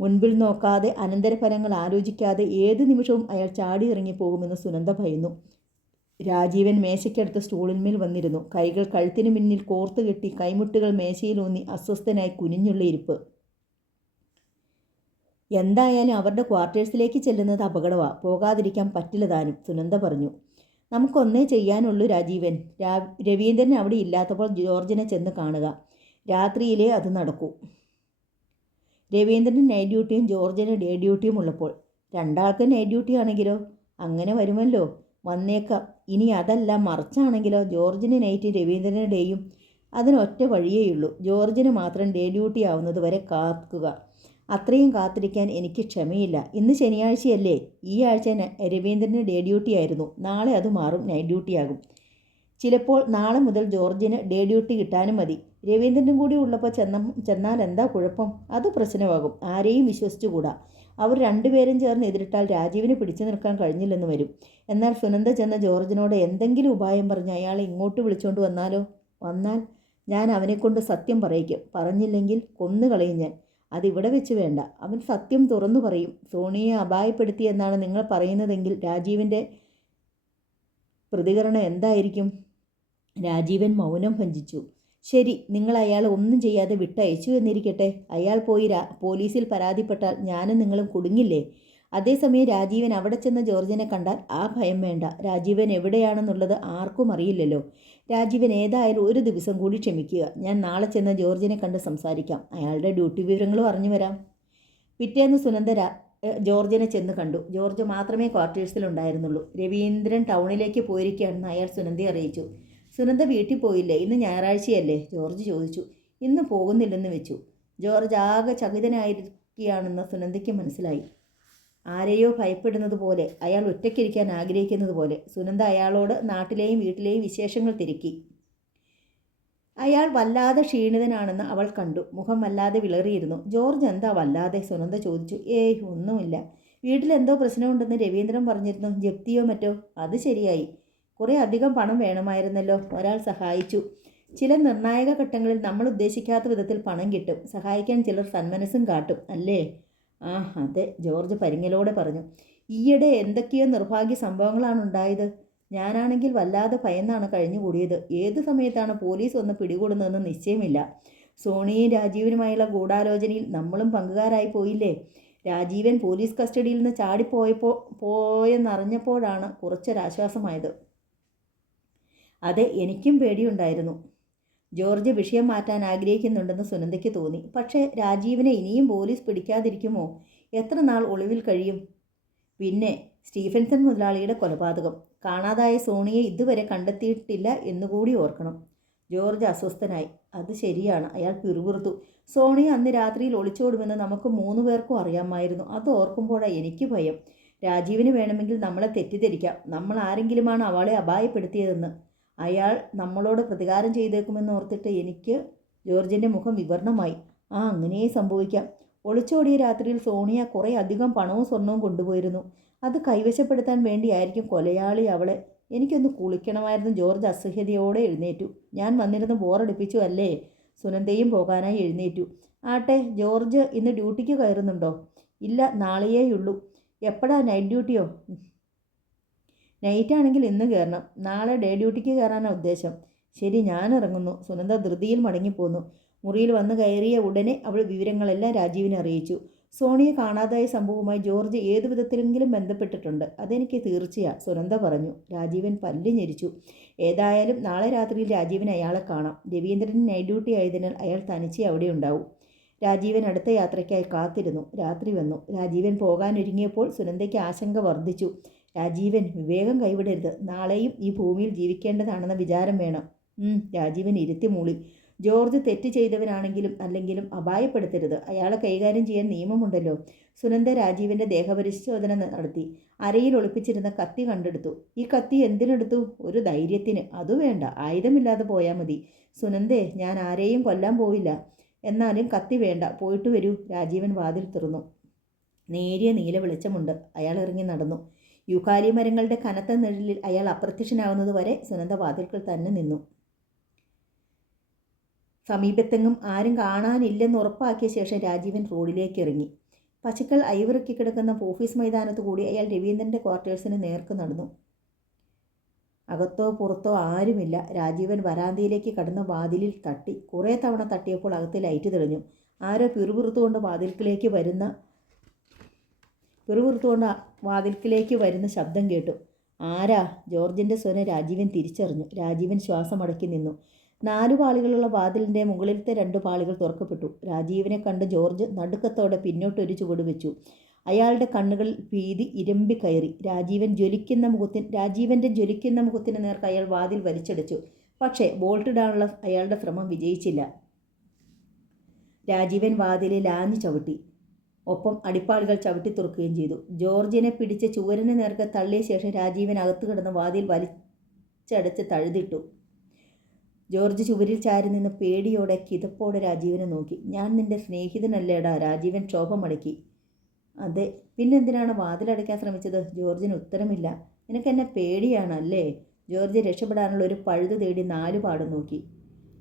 മുൻപിൽ നോക്കാതെ, അനന്തരഫലങ്ങൾ ആലോചിക്കാതെ ഏത് നിമിഷവും അയാൾ ചാടി ഇറങ്ങിപ്പോകുമെന്ന് സുനന്ദ ഭയന്നു. രാജീവൻ മേശയ്ക്കടുത്ത് സ്റ്റൂളിന്മേൽ വന്നിരുന്നു. കൈകൾ കഴുത്തിന് പിന്നിൽ കോർത്തുകെട്ടി, കൈമുട്ടുകൾ മേശയിലൂന്നി അസ്വസ്ഥനായി കുനിഞ്ഞുള്ള ഇരിപ്പ്. എന്തായാലും അവരുടെ ക്വാർട്ടേഴ്സിലേക്ക് ചെല്ലുന്നത് അപകടമാണ്. പോകാതിരിക്കാൻ പറ്റില്ല താനും, സുനന്ദ പറഞ്ഞു. നമുക്കൊന്നേ ചെയ്യാനുള്ളൂ രാജീവൻ. രവീന്ദ്രൻ അവിടെ ഇല്ലാത്തപ്പോൾ ജോർജിനെ ചെന്ന് കാണുക. രാത്രിയിലേ അത് നടക്കൂ. രവീന്ദ്രന് നൈറ്റ് ഡ്യൂട്ടിയും ജോർജിന് ഡേ ഡ്യൂട്ടിയും ഉള്ളപ്പോൾ. രണ്ടാൾക്ക് നൈറ്റ് ഡ്യൂട്ടി ആണെങ്കിലോ? അങ്ങനെ വരുമല്ലോ. വന്നേക്കാം. ഇനി അതല്ല മറിച്ചാണെങ്കിലോ? ജോർജിന് നൈറ്റ്, രവീന്ദ്രന് ഡേയും. അതിനൊറ്റ വഴിയേയുള്ളൂ. ജോർജിന് മാത്രം ഡേ ഡ്യൂട്ടി ആവുന്നത് വരെ കാക്കുക. അത്രയും കാത്തിരിക്കാൻ എനിക്ക് ക്ഷമയില്ല. ഇന്ന് ശനിയാഴ്ചയല്ലേ? ഈ ആഴ്ച രവീന്ദ്രന് ഡേ ഡ്യൂട്ടി ആയിരുന്നു. നാളെ അത് മാറും, നൈറ്റ് ഡ്യൂട്ടി ആകും. ചിലപ്പോൾ നാളെ മുതൽ ജോർജിന് ഡേ ഡ്യൂട്ടി കിട്ടാനും മതി. രവീന്ദ്രനും കൂടി ഉള്ളപ്പോൾ ചെന്നാൽ എന്താ കുഴപ്പം? അത് പ്രശ്നമാകും. ആരെയും വിശ്വസിച്ചുകൂടാ. അവർ രണ്ടുപേരും ചേർന്ന് എതിരിട്ടാൽ രാജീവിന് പിടിച്ചു നിൽക്കാൻ കഴിഞ്ഞില്ലെന്ന് വരും. എന്നാൽ സുനന്ദ ചെന്ന ജോർജിനോട് എന്തെങ്കിലും ഉപായം പറഞ്ഞ് അയാളെ ഇങ്ങോട്ട് വിളിച്ചുകൊണ്ട് വന്നാൽ ഞാൻ അവനെക്കൊണ്ട് സത്യം പറയിക്കും. പറഞ്ഞില്ലെങ്കിൽ കൊന്നുകളയും ഞാൻ. അതിവിടെ വെച്ച് വേണ്ട. അവൻ സത്യം തുറന്നു പറയും. സോണിയെ അപായപ്പെടുത്തിയെന്നാണ് നിങ്ങൾ പറയുന്നതെങ്കിൽ രാജീവിൻ്റെ പ്രതികരണം എന്തായിരിക്കും? രാജീവൻ മൗനം ഭഞ്ജിച്ചു. ശരി, നിങ്ങൾ അയാളെ ഒന്നും ചെയ്യാതെ വിട്ടയച്ചു എന്നിരിക്കട്ടെ. അയാൾ പോയി പോലീസിൽ പരാതിപ്പെട്ടാൽ ഞാനും നിങ്ങളും കുടുങ്ങില്ലേ? അതേസമയം രാജീവൻ അവിടെ ചെന്ന ജോർജിനെ കണ്ടാൽ ആ ഭയം വേണ്ട. രാജീവൻ എവിടെയാണെന്നുള്ളത് ആർക്കും അറിയില്ലല്ലോ. രാജീവൻ ഏതായാലും ഒരു ദിവസം കൂടി ക്ഷമിക്കുക. ഞാൻ നാളെ ചെന്ന ജോർജിനെ കണ്ട് സംസാരിക്കാം. അയാളുടെ ഡ്യൂട്ടി വിവരങ്ങളും അറിഞ്ഞു വരാം. പിറ്റേന്ന് സുനന്ദ ജോർജിനെ ചെന്ന് കണ്ടു. ജോർജ് മാത്രമേ ക്വാർട്ടേഴ്സിലുണ്ടായിരുന്നുള്ളൂ. രവീന്ദ്രൻ ടൗണിലേക്ക് പോയിരിക്കുകയാണെന്ന് അയാൾ സുനന്ദയെ അറിയിച്ചു. സുനന്ദ വീട്ടിൽ പോയില്ലേ? ഇന്ന് ഞായറാഴ്ചയല്ലേ? ജോർജ് ചോദിച്ചു. ഇന്ന് പോകുന്നില്ലെന്ന് വെച്ചു. ജോർജ് ആകെ ചകിതനായിരിക്കുകയാണെന്ന് സുനന്ദയ്ക്ക് മനസ്സിലായി. ആരെയോ ഭയപ്പെടുന്നത് പോലെ, അയാൾ ഒറ്റയ്ക്കിരിക്കാൻ ആഗ്രഹിക്കുന്നത് പോലെ. സുനന്ദ അയാളോട് നാട്ടിലെയും വീട്ടിലെയും വിശേഷങ്ങൾ തിരക്കി. അയാൾ വല്ലാതെ ക്ഷീണിതനാണെന്ന് അവൾ കണ്ടു. മുഖം വല്ലാതെ വിളറിയിരുന്നു. ജോർജ് എന്താ വല്ലാതെ? സുനന്ദ ചോദിച്ചു. ഏയ് ഒന്നുമില്ല. വീട്ടിലെന്തോ പ്രശ്നമുണ്ടെന്ന് രവീന്ദ്രൻ പറഞ്ഞിരുന്നു. ജപ്തിയോ മറ്റോ? അത് ശരിയായി. കുറേ അധികം പണം വേണമായിരുന്നല്ലോ. ഒരാൾ സഹായിച്ചു. ചില നിർണായക ഘട്ടങ്ങളിൽ നമ്മൾ ഉദ്ദേശിക്കാത്ത വിധത്തിൽ പണം കിട്ടും. സഹായിക്കാൻ ചിലർ സന്മനസ്സും കാട്ടും, അല്ലേ? ആ അതെ, ജോർജ് പരിങ്ങലോടെ പറഞ്ഞു. ഈയിടെ എന്തൊക്കെയോ നിർഭാഗ്യ സംഭവങ്ങളാണ് ഉണ്ടായത്. ഞാനാണെങ്കിൽ വല്ലാതെ ഭയന്നാണ് കഴിഞ്ഞുകൂടിയത്. ഏത് സമയത്താണ് പോലീസ് ഒന്ന് പിടികൂടുന്നതെന്ന് നിശ്ചയമില്ല. സോണിയും രാജീവനുമായുള്ള ഗൂഢാലോചനയിൽ നമ്മളും പങ്കുകാരായി പോയില്ലേ? രാജീവൻ പോലീസ് കസ്റ്റഡിയിൽ നിന്ന് പോയെന്നറിഞ്ഞപ്പോഴാണ് കുറച്ചൊരാശ്വാസമായത്. അതെ, എനിക്കും പേടിയുണ്ടായിരുന്നു. ജോർജ് വിഷയം മാറ്റാൻ ആഗ്രഹിക്കുന്നുണ്ടെന്ന് സുനന്ദയ്ക്ക് തോന്നി. പക്ഷേ രാജീവിനെ ഇനിയും പോലീസ് പിടിക്കാതിരിക്കുമോ? എത്ര നാൾ ഒളിവിൽ കഴിയും? പിന്നെ സ്റ്റീഫൻസൺ മുതലാളിയുടെ കൊലപാതകം. കാണാതായ സോണിയെ ഇതുവരെ കണ്ടെത്തിയിട്ടില്ല എന്നുകൂടി ഓർക്കണം. ജോർജ് അസ്വസ്ഥനായി. അത് ശരിയാണ്. അയാൾ പിറുപിറുത്തു. സോണിയെ അന്ന് രാത്രിയിൽ ഒളിച്ചോടുമെന്ന് നമുക്ക് 3 പേർക്കും അറിയാമായിരുന്നു. അത് ഓർക്കുമ്പോഴാണ് എനിക്ക് ഭയം. രാജീവിന് വേണമെങ്കിൽ നമ്മളെ തെറ്റിദ്ധരിക്കാം. നമ്മൾ ആരെങ്കിലുമാണ് അവളെ അപായപ്പെടുത്തിയതെന്ന്. അയാൾ നമ്മളോട് പ്രതികാരം ചെയ്തേക്കുമെന്ന് ഓർത്തിട്ട് എനിക്ക്. ജോർജിൻ്റെ മുഖം വിവരണമായി. അങ്ങനെയേ സംഭവിക്കാം. ഒളിച്ചോടിയ രാത്രിയിൽ സോണിയ കുറേ അധികം പണവും സ്വർണവും കൊണ്ടുപോയിരുന്നു. അത് കൈവശപ്പെടുത്താൻ വേണ്ടിയായിരിക്കും കൊലയാളി അവളെ. എനിക്കൊന്ന് കുളിക്കണമായിരുന്നു. ജോർജ് അസഹ്യതയോടെ എഴുന്നേറ്റു. ഞാൻ വന്നിരുന്ന് ബോറടിപ്പിച്ചു അല്ലേ? സുനന്ദയും പോകാനായി എഴുന്നേറ്റു. ആട്ടെ, ജോർജ് ഇന്ന് ഡ്യൂട്ടിക്ക് കയറുന്നുണ്ടോ? ഇല്ല, നാളെയേയുള്ളൂ. എപ്പോഴാ? നൈറ്റ് ഡ്യൂട്ടിയോ? നൈറ്റാണെങ്കിൽ ഇന്ന് കയറണം. നാളെ ഡേ ഡ്യൂട്ടിക്ക് കയറാനാണ് ഉദ്ദേശം. ശരി, ഞാൻ ഇറങ്ങുന്നു. സുനന്ദ ധൃതിയിൽ മടങ്ങിപ്പോന്നു. മുറിയിൽ വന്നു കയറിയ ഉടനെ അവൾ വിവരങ്ങളെല്ലാം രാജീവിനെ അറിയിച്ചു. സോണിയെ കാണാതായ സംഭവവുമായി ജോർജ് ഏതു വിധത്തിലെങ്കിലും ബന്ധപ്പെട്ടിട്ടുണ്ട്. അതെനിക്ക് തീർച്ചയാണ്, സുനന്ദ പറഞ്ഞു. രാജീവൻ പല്ല് ഞെരിച്ചു. ഏതായാലും നാളെ രാത്രിയിൽ രാജീവൻ അയാളെ കാണാം. രവീന്ദ്രൻ നൈറ്റ് ഡ്യൂട്ടി ആയതിനാൽ അയാൾ തനിച്ചേ അവിടെ ഉണ്ടാവും. രാജീവൻ അടുത്ത യാത്രയ്ക്കായി കാത്തിരുന്നു. രാത്രി വന്നു. രാജീവൻ പോകാനൊരുങ്ങിയപ്പോൾ സുനന്ദയ്ക്ക് ആശങ്ക വർദ്ധിച്ചു. രാജീവൻ, വിവേകം കൈവിടരുത്. നാളെയും ഈ ഭൂമിയിൽ ജീവിക്കേണ്ടതാണെന്ന വിചാരം വേണം. രാജീവൻ ഇരുത്തി മൂളി. ജോർജ് തെറ്റ് ചെയ്തവനാണെങ്കിലും അല്ലെങ്കിലും അപായപ്പെടുത്തരുത്. അയാളെ കൈകാര്യം ചെയ്യാൻ നിയമമുണ്ടല്ലോ. സുനന്ദ രാജീവിൻ്റെ ദേഹപരിശോധന നടത്തി. അരയിൽ ഒളിപ്പിച്ചിരുന്ന കത്തി കണ്ടെടുത്തു. ഈ കത്തി എന്തിനെടുത്തു? ഒരു ധൈര്യത്തിന്. അതു വേണ്ട, ആയുധമില്ലാതെ പോയാൽ മതി. സുനന്ദേ, ഞാൻ ആരെയും കൊല്ലാൻ പോയില്ല. എന്നാലും കത്തി വേണ്ട. പോയിട്ട് വരൂ. രാജീവൻ വാതിൽ തുറന്നു. നേരിയ നീല വെളിച്ചമുണ്ട്. അയാൾ ഇറങ്ങി നടന്നു. യുക്കാലി മരങ്ങളുടെ കനത്ത നിഴലിൽ അയാൾ അപ്രത്യക്ഷനാകുന്നത് വരെ സുനന്ദ വാതിൽക്കൽ തന്നെ നിന്നു. സമീപത്തെങ്ങും ആരും കാണാനില്ലെന്ന് ഉറപ്പാക്കിയ ശേഷം രാജീവൻ റോഡിലേക്ക് ഇറങ്ങി. പശുക്കൾ അയവിറക്കി കിടക്കുന്ന ഓഫീസ് മൈതാനത്തു കൂടി അയാൾ രവീന്ദ്രൻ്റെ ക്വാർട്ടേഴ്സിന് നേർക്ക് നടന്നു. അകത്തോ പുറത്തോ ആരുമില്ല. രാജീവൻ വരാന്തയിലേക്ക് കടന്ന് വാതിലിൽ തട്ടി. കുറേ തവണ തട്ടിയപ്പോൾ അകത്ത് ലൈറ്റ് തെളിഞ്ഞു. ആരോ പിറുപിറുത്തുകൊണ്ട് വാതിൽക്കിലേക്ക് വരുന്ന പിറുപിറുത്തുകൊണ്ട് വാതിൽക്കിലേക്ക് വരുന്ന ശബ്ദം കേട്ടു. ആരാ? ജോർജിൻ്റെ സ്വരം രാജീവൻ തിരിച്ചറിഞ്ഞു. രാജീവൻ ശ്വാസമടക്കി നിന്നു. 4 പാളികളുള്ള വാതിലിൻ്റെ മുകളിലത്തെ 2 പാളികൾ തുറക്കപ്പെട്ടു. രാജീവനെ കണ്ട് ജോർജ് നടുക്കത്തോടെ പിന്നോട്ടൊരു ചുവട് വെച്ചു. അയാളുടെ കണ്ണുകളിൽ ഭീതി ഇരമ്പി കയറി. രാജീവൻ്റെ ജ്വലിക്കുന്ന മുഖത്തിന് നേർക്ക് അയാൾ വാതിൽ വലിച്ചടച്ചു. പക്ഷേ ബോൾട്ടിടാനുള്ള അയാളുടെ ശ്രമം വിജയിച്ചില്ല. രാജീവൻ വാതിലിൽ ആഞ്ഞു ചവിട്ടി. ഒപ്പം അടിപ്പാടുകൾ ചവിട്ടി തുറക്കുകയും ചെയ്തു. ജോർജിനെ പിടിച്ച് ചുവരിന് നേർക്ക് തള്ളിയ ശേഷം രാജീവൻ അകത്തു കിടന്ന് വാതിൽ വലിച്ചടച്ച് തഴുതിട്ടു. ജോർജ് ചുവരിൽ ചാരി നിന്ന് പേടിയോടെ കിതപ്പോടെ രാജീവനെ നോക്കി. ഞാൻ നിന്റെ സ്നേഹിതനല്ലേടാ? രാജീവൻ ക്ഷോഭമടക്കി. അതെ. പിന്നെന്തിനാണ് വാതിലടയ്ക്കാൻ ശ്രമിച്ചത്? ജോർജിന് ഉത്തരമില്ല. നിനക്കെന്നെ പേടിയാണ് അല്ലേ? ജോർജ് രക്ഷപ്പെടാനുള്ള ഒരു പഴുതു തേടി 4 പാടും നോക്കി.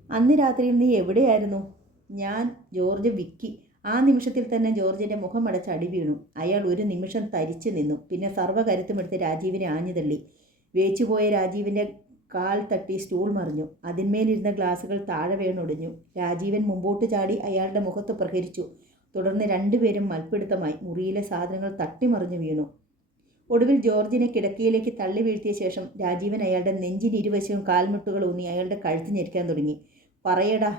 അന്ന് രാത്രിയിൽ നീ എവിടെയായിരുന്നു? ഞാൻ. ജോർജ് വിക്കി. ആ നിമിഷത്തിൽ തന്നെ ജോർജിൻ്റെ മുഖമടച്ച് അടി വീണു. അയാൾ ഒരു നിമിഷം തരിച്ചു നിന്നു. പിന്നെ സർവ്വകരുത്തുമെടുത്ത് രാജീവിനെ ആഞ്ഞു തള്ളി. വേച്ചുപോയ രാജീവിൻ്റെ കാൽ തട്ടി സ്റ്റൂൾ മറിഞ്ഞു. അതിന്മേലിരുന്ന ഗ്ലാസുകൾ താഴെ വീണൊടിഞ്ഞു. രാജീവൻ മുമ്പോട്ട് ചാടി അയാളുടെ മുഖത്ത് പ്രഹരിച്ചു. തുടർന്ന് 2 പേരും മൽപ്പിടുത്തമായി. മുറിയിലെ സാധനങ്ങൾ തട്ടിമറിഞ്ഞു വീണു. ഒടുവിൽ ജോർജിനെ കിടക്കയിലേക്ക് തള്ളി വീഴ്ത്തിയ ശേഷം രാജീവൻ അയാളുടെ നെഞ്ചിന് ഇരുവശവും കാൽമുട്ടുകൾ ഊന്നി അയാളുടെ കഴുത്ത് ഞെരിക്കാൻ തുടങ്ങി. പറയടാ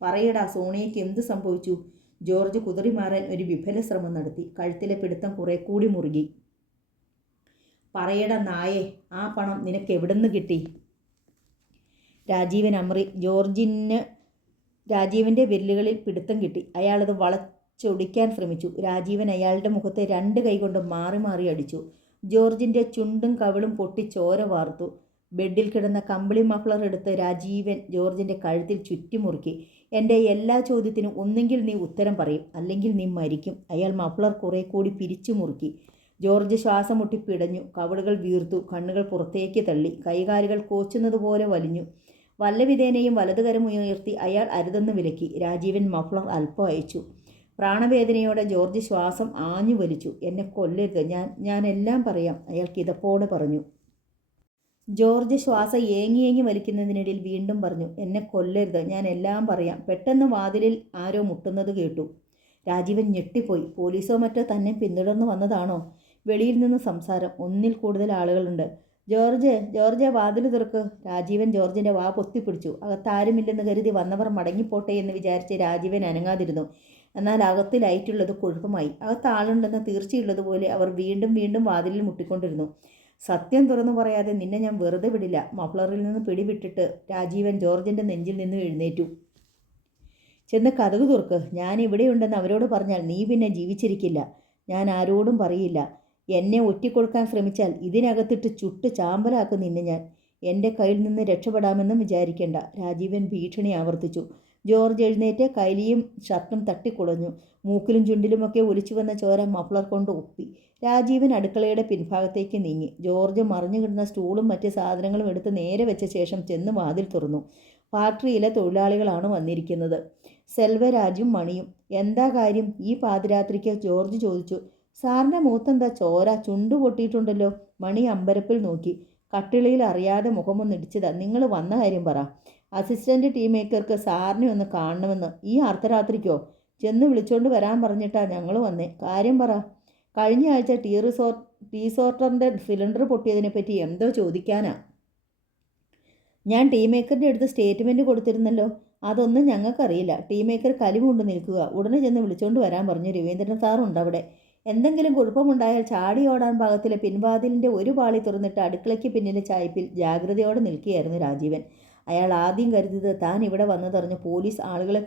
പറയടാ, സോണിയയ്ക്ക് എന്ത് സംഭവിച്ചു? ജോർജ് കുതറി മാറാൻ ഒരു വിഫല ശ്രമം നടത്തി. കഴുത്തിലെ പിടുത്തം കുറെ കൂടി മുറുകി. പറയടാ നായേ, ആ പണം നിനക്ക് എവിടുന്ന് കിട്ടി? രാജീവൻ അമറി. രാജീവൻ്റെ വിരലുകളിൽ പിടുത്തം കിട്ടി. അയാളത് വളച്ചൊടിക്കാൻ ശ്രമിച്ചു. രാജീവൻ അയാളുടെ മുഖത്തെ 2 കൈകൊണ്ട് മാറി മാറി അടിച്ചു. ജോർജിൻ്റെ ചുണ്ടും കവിളും പൊട്ടി ചോര വാർത്തു. ബെഡിൽ കിടന്ന കമ്പിളി മഫ്ലർ എടുത്ത് രാജീവൻ ജോർജിൻ്റെ കഴുത്തിൽ ചുറ്റിമുറുക്കി. എൻ്റെ എല്ലാ ചോദ്യത്തിനും ഒന്നെങ്കിൽ നീ ഉത്തരം പറയും, അല്ലെങ്കിൽ നീ മരിക്കും. അയാൾ മഫ്ലർ കുറെ കൂടി പിരിച്ചു മുറുക്കി. ജോർജ് ശ്വാസം മുട്ടി പിടഞ്ഞു. കവിളുകൾ വീർത്തു. കണ്ണുകൾ പുറത്തേക്ക് തള്ളി. കൈകാലുകൾ കോച്ചുന്നത് പോലെ വലിഞ്ഞു. വല്ലവിധേനയും വലതുകരം ഉയർത്തി അയാൾ അരുതെന്ന് വിലക്കി. രാജീവൻ മഫ്ലർ അല്പം അയച്ചു. പ്രാണവേദനയോടെ ജോർജ് ശ്വാസം ആഞ്ഞു വലിച്ചു. എന്നെ കൊല്ലരുത്, ഞാൻ എല്ലാം പറയാം, അയാൾ കിതപ്പോടെ പറഞ്ഞു. ജോർജ് ശ്വാസം ഏങ്ങി വലിക്കുന്നതിനിടയിൽ വീണ്ടും പറഞ്ഞു. എന്നെ കൊല്ലരുത്, ഞാൻ എല്ലാം പറയാം. പെട്ടെന്ന് വാതിലിൽ ആരോ മുട്ടുന്നത് കേട്ടു. രാജീവൻ ഞെട്ടിപ്പോയി. പോലീസോ മറ്റോ തന്നെ പിന്തുടർന്ന് വന്നതാണോ? വെളിയിൽ നിന്ന് സംസാരം. 1-ൽ കൂടുതൽ ആളുകളുണ്ട്. ജോർജ് വാതിൽ തുറക്ക്. രാജീവൻ ജോർജിൻ്റെ വാ പൊത്തിപ്പിടിച്ചു. അകത്താരുമില്ലെന്ന് കരുതി വന്നവർ മടങ്ങിപ്പോട്ടെ എന്ന് വിചാരിച്ച് രാജീവൻ അനങ്ങാതിരുന്നു. എന്നാൽ അകത്ത് ലൈറ്റുള്ളത് കുഴപ്പമായി. അകത്ത് ആളുണ്ടെന്ന് തീർച്ചയുള്ളതുപോലെ അവർ വീണ്ടും വാതിലിൽ മുട്ടിക്കൊണ്ടിരുന്നു. സത്യം തുറന്നു പറയാതെ നിന്നെ ഞാൻ വെറുതെ വിടില്ല. മഫ്ലറിൽ നിന്ന് പിടിവിട്ടിട്ട് രാജീവൻ ജോർജിൻ്റെ നെഞ്ചിൽ നിന്ന് എഴുന്നേറ്റു. ചെന്ന് കതക് തുറക്ക്. ഞാൻ ഇവിടെയുണ്ടെന്ന് അവരോട് പറഞ്ഞാൽ നീ പിന്നെ ജീവിച്ചിരിക്കില്ല. ഞാൻ ആരോടും പറയില്ല. എന്നെ ഒറ്റിക്കൊടുക്കാൻ ശ്രമിച്ചാൽ ഇതിനകത്തിട്ട് ചുട്ട് ചാമ്പലാക്കും നിന്നെ ഞാൻ. എൻ്റെ കയ്യിൽ നിന്ന് രക്ഷപ്പെടാമെന്നും വിചാരിക്കേണ്ട. രാജീവൻ ഭീഷണി ആവർത്തിച്ചു. ജോർജ് എഴുന്നേറ്റ് കൈലിയും ഷർട്ടും തട്ടിക്കുളഞ്ഞു. മൂക്കിലും ചുണ്ടിലുമൊക്കെ ഒലിച്ചു വന്ന ചോര മഫ്ലർ കൊണ്ട് ഒപ്പി. രാജീവൻ അടുക്കളയുടെ പിൻഭാഗത്തേക്ക് നീങ്ങി. ജോർജ് മറിഞ്ഞു കിടന്ന സ്റ്റൂളും മറ്റ് സാധനങ്ങളും എടുത്ത് നേരെ വെച്ച ശേഷം ചെന്ന് വാതിൽ തുറന്നു. ഫാക്ടറിയിലെ തൊഴിലാളികളാണ് വന്നിരിക്കുന്നത്. സെൽവരാജും മണിയും. എന്താ കാര്യം ഈ പാതിരാത്രിക്ക്? ജോർജ് ചോദിച്ചു. സാറിൻ്റെ മൂത്തെന്താ ചോര? ചുണ്ടു പൊട്ടിയിട്ടുണ്ടല്ലോ. മണി അമ്പരപ്പിൽ നോക്കി. കട്ടിളയിൽ അറിയാതെ മുഖമൊന്നിടിച്ചതാ. നിങ്ങൾ വന്ന കാര്യം പറ. അസിസ്റ്റൻ്റ് ടീം മേക്കർക്ക് സാറിനെ ഒന്ന് കാണണമെന്ന്. ഈ അർദ്ധരാത്രിക്കോ? ചെന്ന് വിളിച്ചോണ്ട് വരാൻ പറഞ്ഞിട്ടാ ഞങ്ങൾ വന്നേ. കാര്യം പറ. കഴിഞ്ഞ ആഴ്ച ടീ സോർട്ടറിൻ്റെ സിലിണ്ടർ പൊട്ടിയതിനെപ്പറ്റി എന്തോ ചോദിക്കാനാ. ഞാൻ ടീം മേക്കറിൻ്റെ അടുത്ത് സ്റ്റേറ്റ്മെൻറ്റ് കൊടുത്തിരുന്നല്ലോ. അതൊന്നും ഞങ്ങൾക്കറിയില്ല. ടീം മേക്കർ കലിമുണ്ട് നിൽക്കുക. ഉടനെ ചെന്ന് വിളിച്ചോണ്ട് വരാൻ പറഞ്ഞു. രവീന്ദ്രൻ സാറുണ്ട് അവിടെ. എന്തെങ്കിലും കുഴപ്പമുണ്ടായാൽ ചാടി ഓടാൻ ഭാഗത്തിലെ പിൻവാതിലിൻ്റെ ഒരു പാളി തുറന്നിട്ട് അടുക്കളയ്ക്ക് പിന്നിലെ ചായ്പിൽ ജാഗ്രതയോടെ നിൽക്കുകയായിരുന്നു രാജീവൻ. അയാൾ ആദ്യം കരുതിയത് താൻ ഇവിടെ വന്നതറിഞ്ഞ് പോലീസ് ആളുകളെ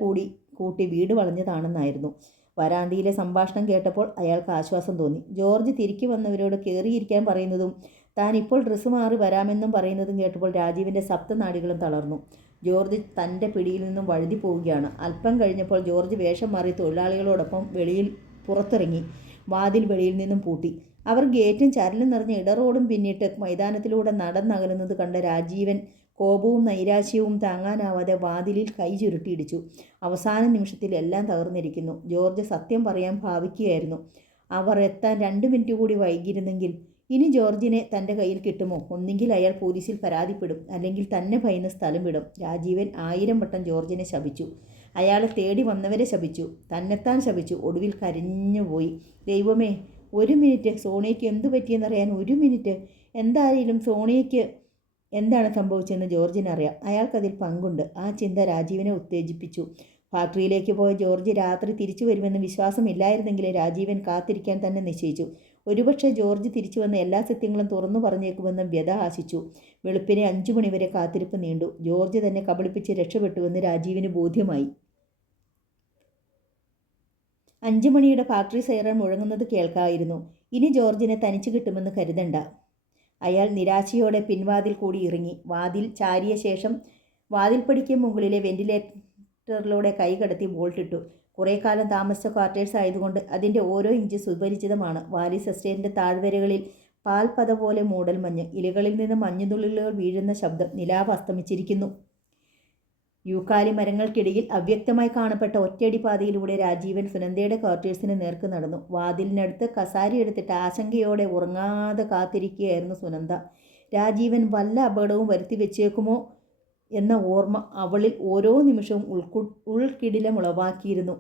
കൂട്ടി വീട് വളഞ്ഞതാണെന്നായിരുന്നു. വരാന്തിയിലെ സംഭാഷണം കേട്ടപ്പോൾ അയാൾക്ക് ആശ്വാസം തോന്നി. ജോർജ് തിരികെ വന്നവരോട് കയറിയിരിക്കാൻ പറയുന്നതും താൻ ഇപ്പോൾ ഡ്രസ്സ് മാറി വരാമെന്നും പറയുന്നതും കേട്ടപ്പോൾ രാജീവിൻ്റെ സപ്തനാഡികളും തളർന്നു. ജോർജ് തൻ്റെ പിടിയിൽ നിന്നും വഴുതി പോവുകയാണ്. അല്പം കഴിഞ്ഞപ്പോൾ ജോർജ് വേഷം മാറി തൊഴിലാളികളോടൊപ്പം പുറത്തിറങ്ങി. വാതിൽ വെളിയിൽ നിന്നും പൂട്ടി. അവർ ഗേറ്റും ചരലും നിറഞ്ഞ ഇടറോടും പിന്നിട്ട് മൈതാനത്തിലൂടെ നടന്നകലുന്നത് കണ്ട രാജീവൻ കോപവും നൈരാശ്യവും താങ്ങാനാവാതെ വാതിലിൽ കൈ ചുരുട്ടിയിടിച്ചു. അവസാന നിമിഷത്തിൽ എല്ലാം തകർന്നിരിക്കുന്നു. ജോർജ് സത്യം പറയാൻ ഭാവിക്കുകയായിരുന്നു. അവർ എത്താൻ 2 മിനിറ്റ് കൂടി വൈകിയിരുന്നെങ്കിൽ ഇനി ജോർജിനെ തൻ്റെ കയ്യിൽ കിട്ടുമോ? ഒന്നെങ്കിൽ അയാൾ പോലീസിൽ പരാതിപ്പെടും, അല്ലെങ്കിൽ തന്നെ ഭയന്ന് സ്ഥലം വിടും. രാജീവൻ 1000 വട്ടം ജോർജിനെ ശപിച്ചു. അയാളെ തേടി വന്നവരെ ശപിച്ചു. തന്നെത്താൻ ശപിച്ചു. ഒടുവിൽ കരഞ്ഞുപോയി. ദൈവമേ, ഒരു മിനിറ്റ്, സോണിയയ്ക്ക് എന്തു പറ്റിയെന്നറിയാൻ 1 മിനിറ്റ്. എന്തായാലും സോണിയയ്ക്ക് എന്താണ് സംഭവിച്ചതെന്ന് ജോർജിനറിയാം. അയാൾക്കതിൽ പങ്കുണ്ട്. ആ ചിന്ത രാജീവിനെ ഉത്തേജിപ്പിച്ചു. ഫാക്ടറിയിലേക്ക് പോയ ജോർജ് രാത്രി തിരിച്ചു വരുമെന്ന് വിശ്വാസമില്ലായിരുന്നെങ്കിൽ രാജീവൻ കാത്തിരിക്കാൻ തന്നെ നിശ്ചയിച്ചു. ഒരുപക്ഷെ ജോർജ് തിരിച്ചു വന്ന എല്ലാ സത്യങ്ങളും തുറന്നു പറഞ്ഞേക്കുമെന്നും വ്യത ആശിച്ചു. വെളുപ്പിനെ 5 മണിവരെ കാത്തിരിപ്പ് നീണ്ടു. ജോർജ് തന്നെ കബളിപ്പിച്ച് രക്ഷപ്പെട്ടുവെന്ന് രാജീവിന് ബോധ്യമായി. 5 മണിയുടെ ഫാക്ടറി സൈറൺ മുഴങ്ങുന്നത് കേൾക്കായിരുന്നു. ഇനി ജോർജിനെ തനിച്ചു കിട്ടുമെന്ന് കരുതണ്ട. അയാൾ നിരാശയോടെ പിൻവാതിൽ കൂടി ഇറങ്ങി. വാതിൽ ചാരിയ ശേഷം വാതിൽപ്പടിക്ക് മുകളിലെ വെന്റിലേറ്ററിലൂടെ കൈ കടത്തി ബോൾട്ടിട്ടു. കുറേ കാലം താമസിച്ച ക്വാർട്ടേഴ്സ് ആയതുകൊണ്ട് അതിൻ്റെ ഓരോ ഇഞ്ച് സുപരിചിതമാണ്. വാലിസ് എസ്റ്റേറ്റിൻ്റെ താഴ്വരകളിൽ പാൽപത പോലെ മൂടൽമഞ്ഞ്. ഇലകളിൽ നിന്ന് മഞ്ഞുതുള്ളികൾ വീഴുന്ന ശബ്ദം. നിലാവ് അസ്തമിച്ചിരിക്കുന്നു. യൂക്കാലി മരങ്ങൾക്കിടയിൽ അവ്യക്തമായി കാണപ്പെട്ട ഒറ്റയടി പാതയിലൂടെ രാജീവൻ സുനന്ദയുടെ ക്വാർട്ടേഴ്സിന് നേർക്ക് നടന്നു. വാതിലിനടുത്ത് കസാരയെടുത്തിട്ട് ആശങ്കയോടെ ഉറങ്ങാതെ കാത്തിരിക്കുകയായിരുന്നു സുനന്ദ. രാജീവൻ വല്ല അപകടവും വരുത്തി വെച്ചേക്കുമോ എന്ന ഓർമ്മ അവളിൽ ഓരോ നിമിഷവും ഉൾക്കിടിലമുളവാക്കിയിരുന്നു.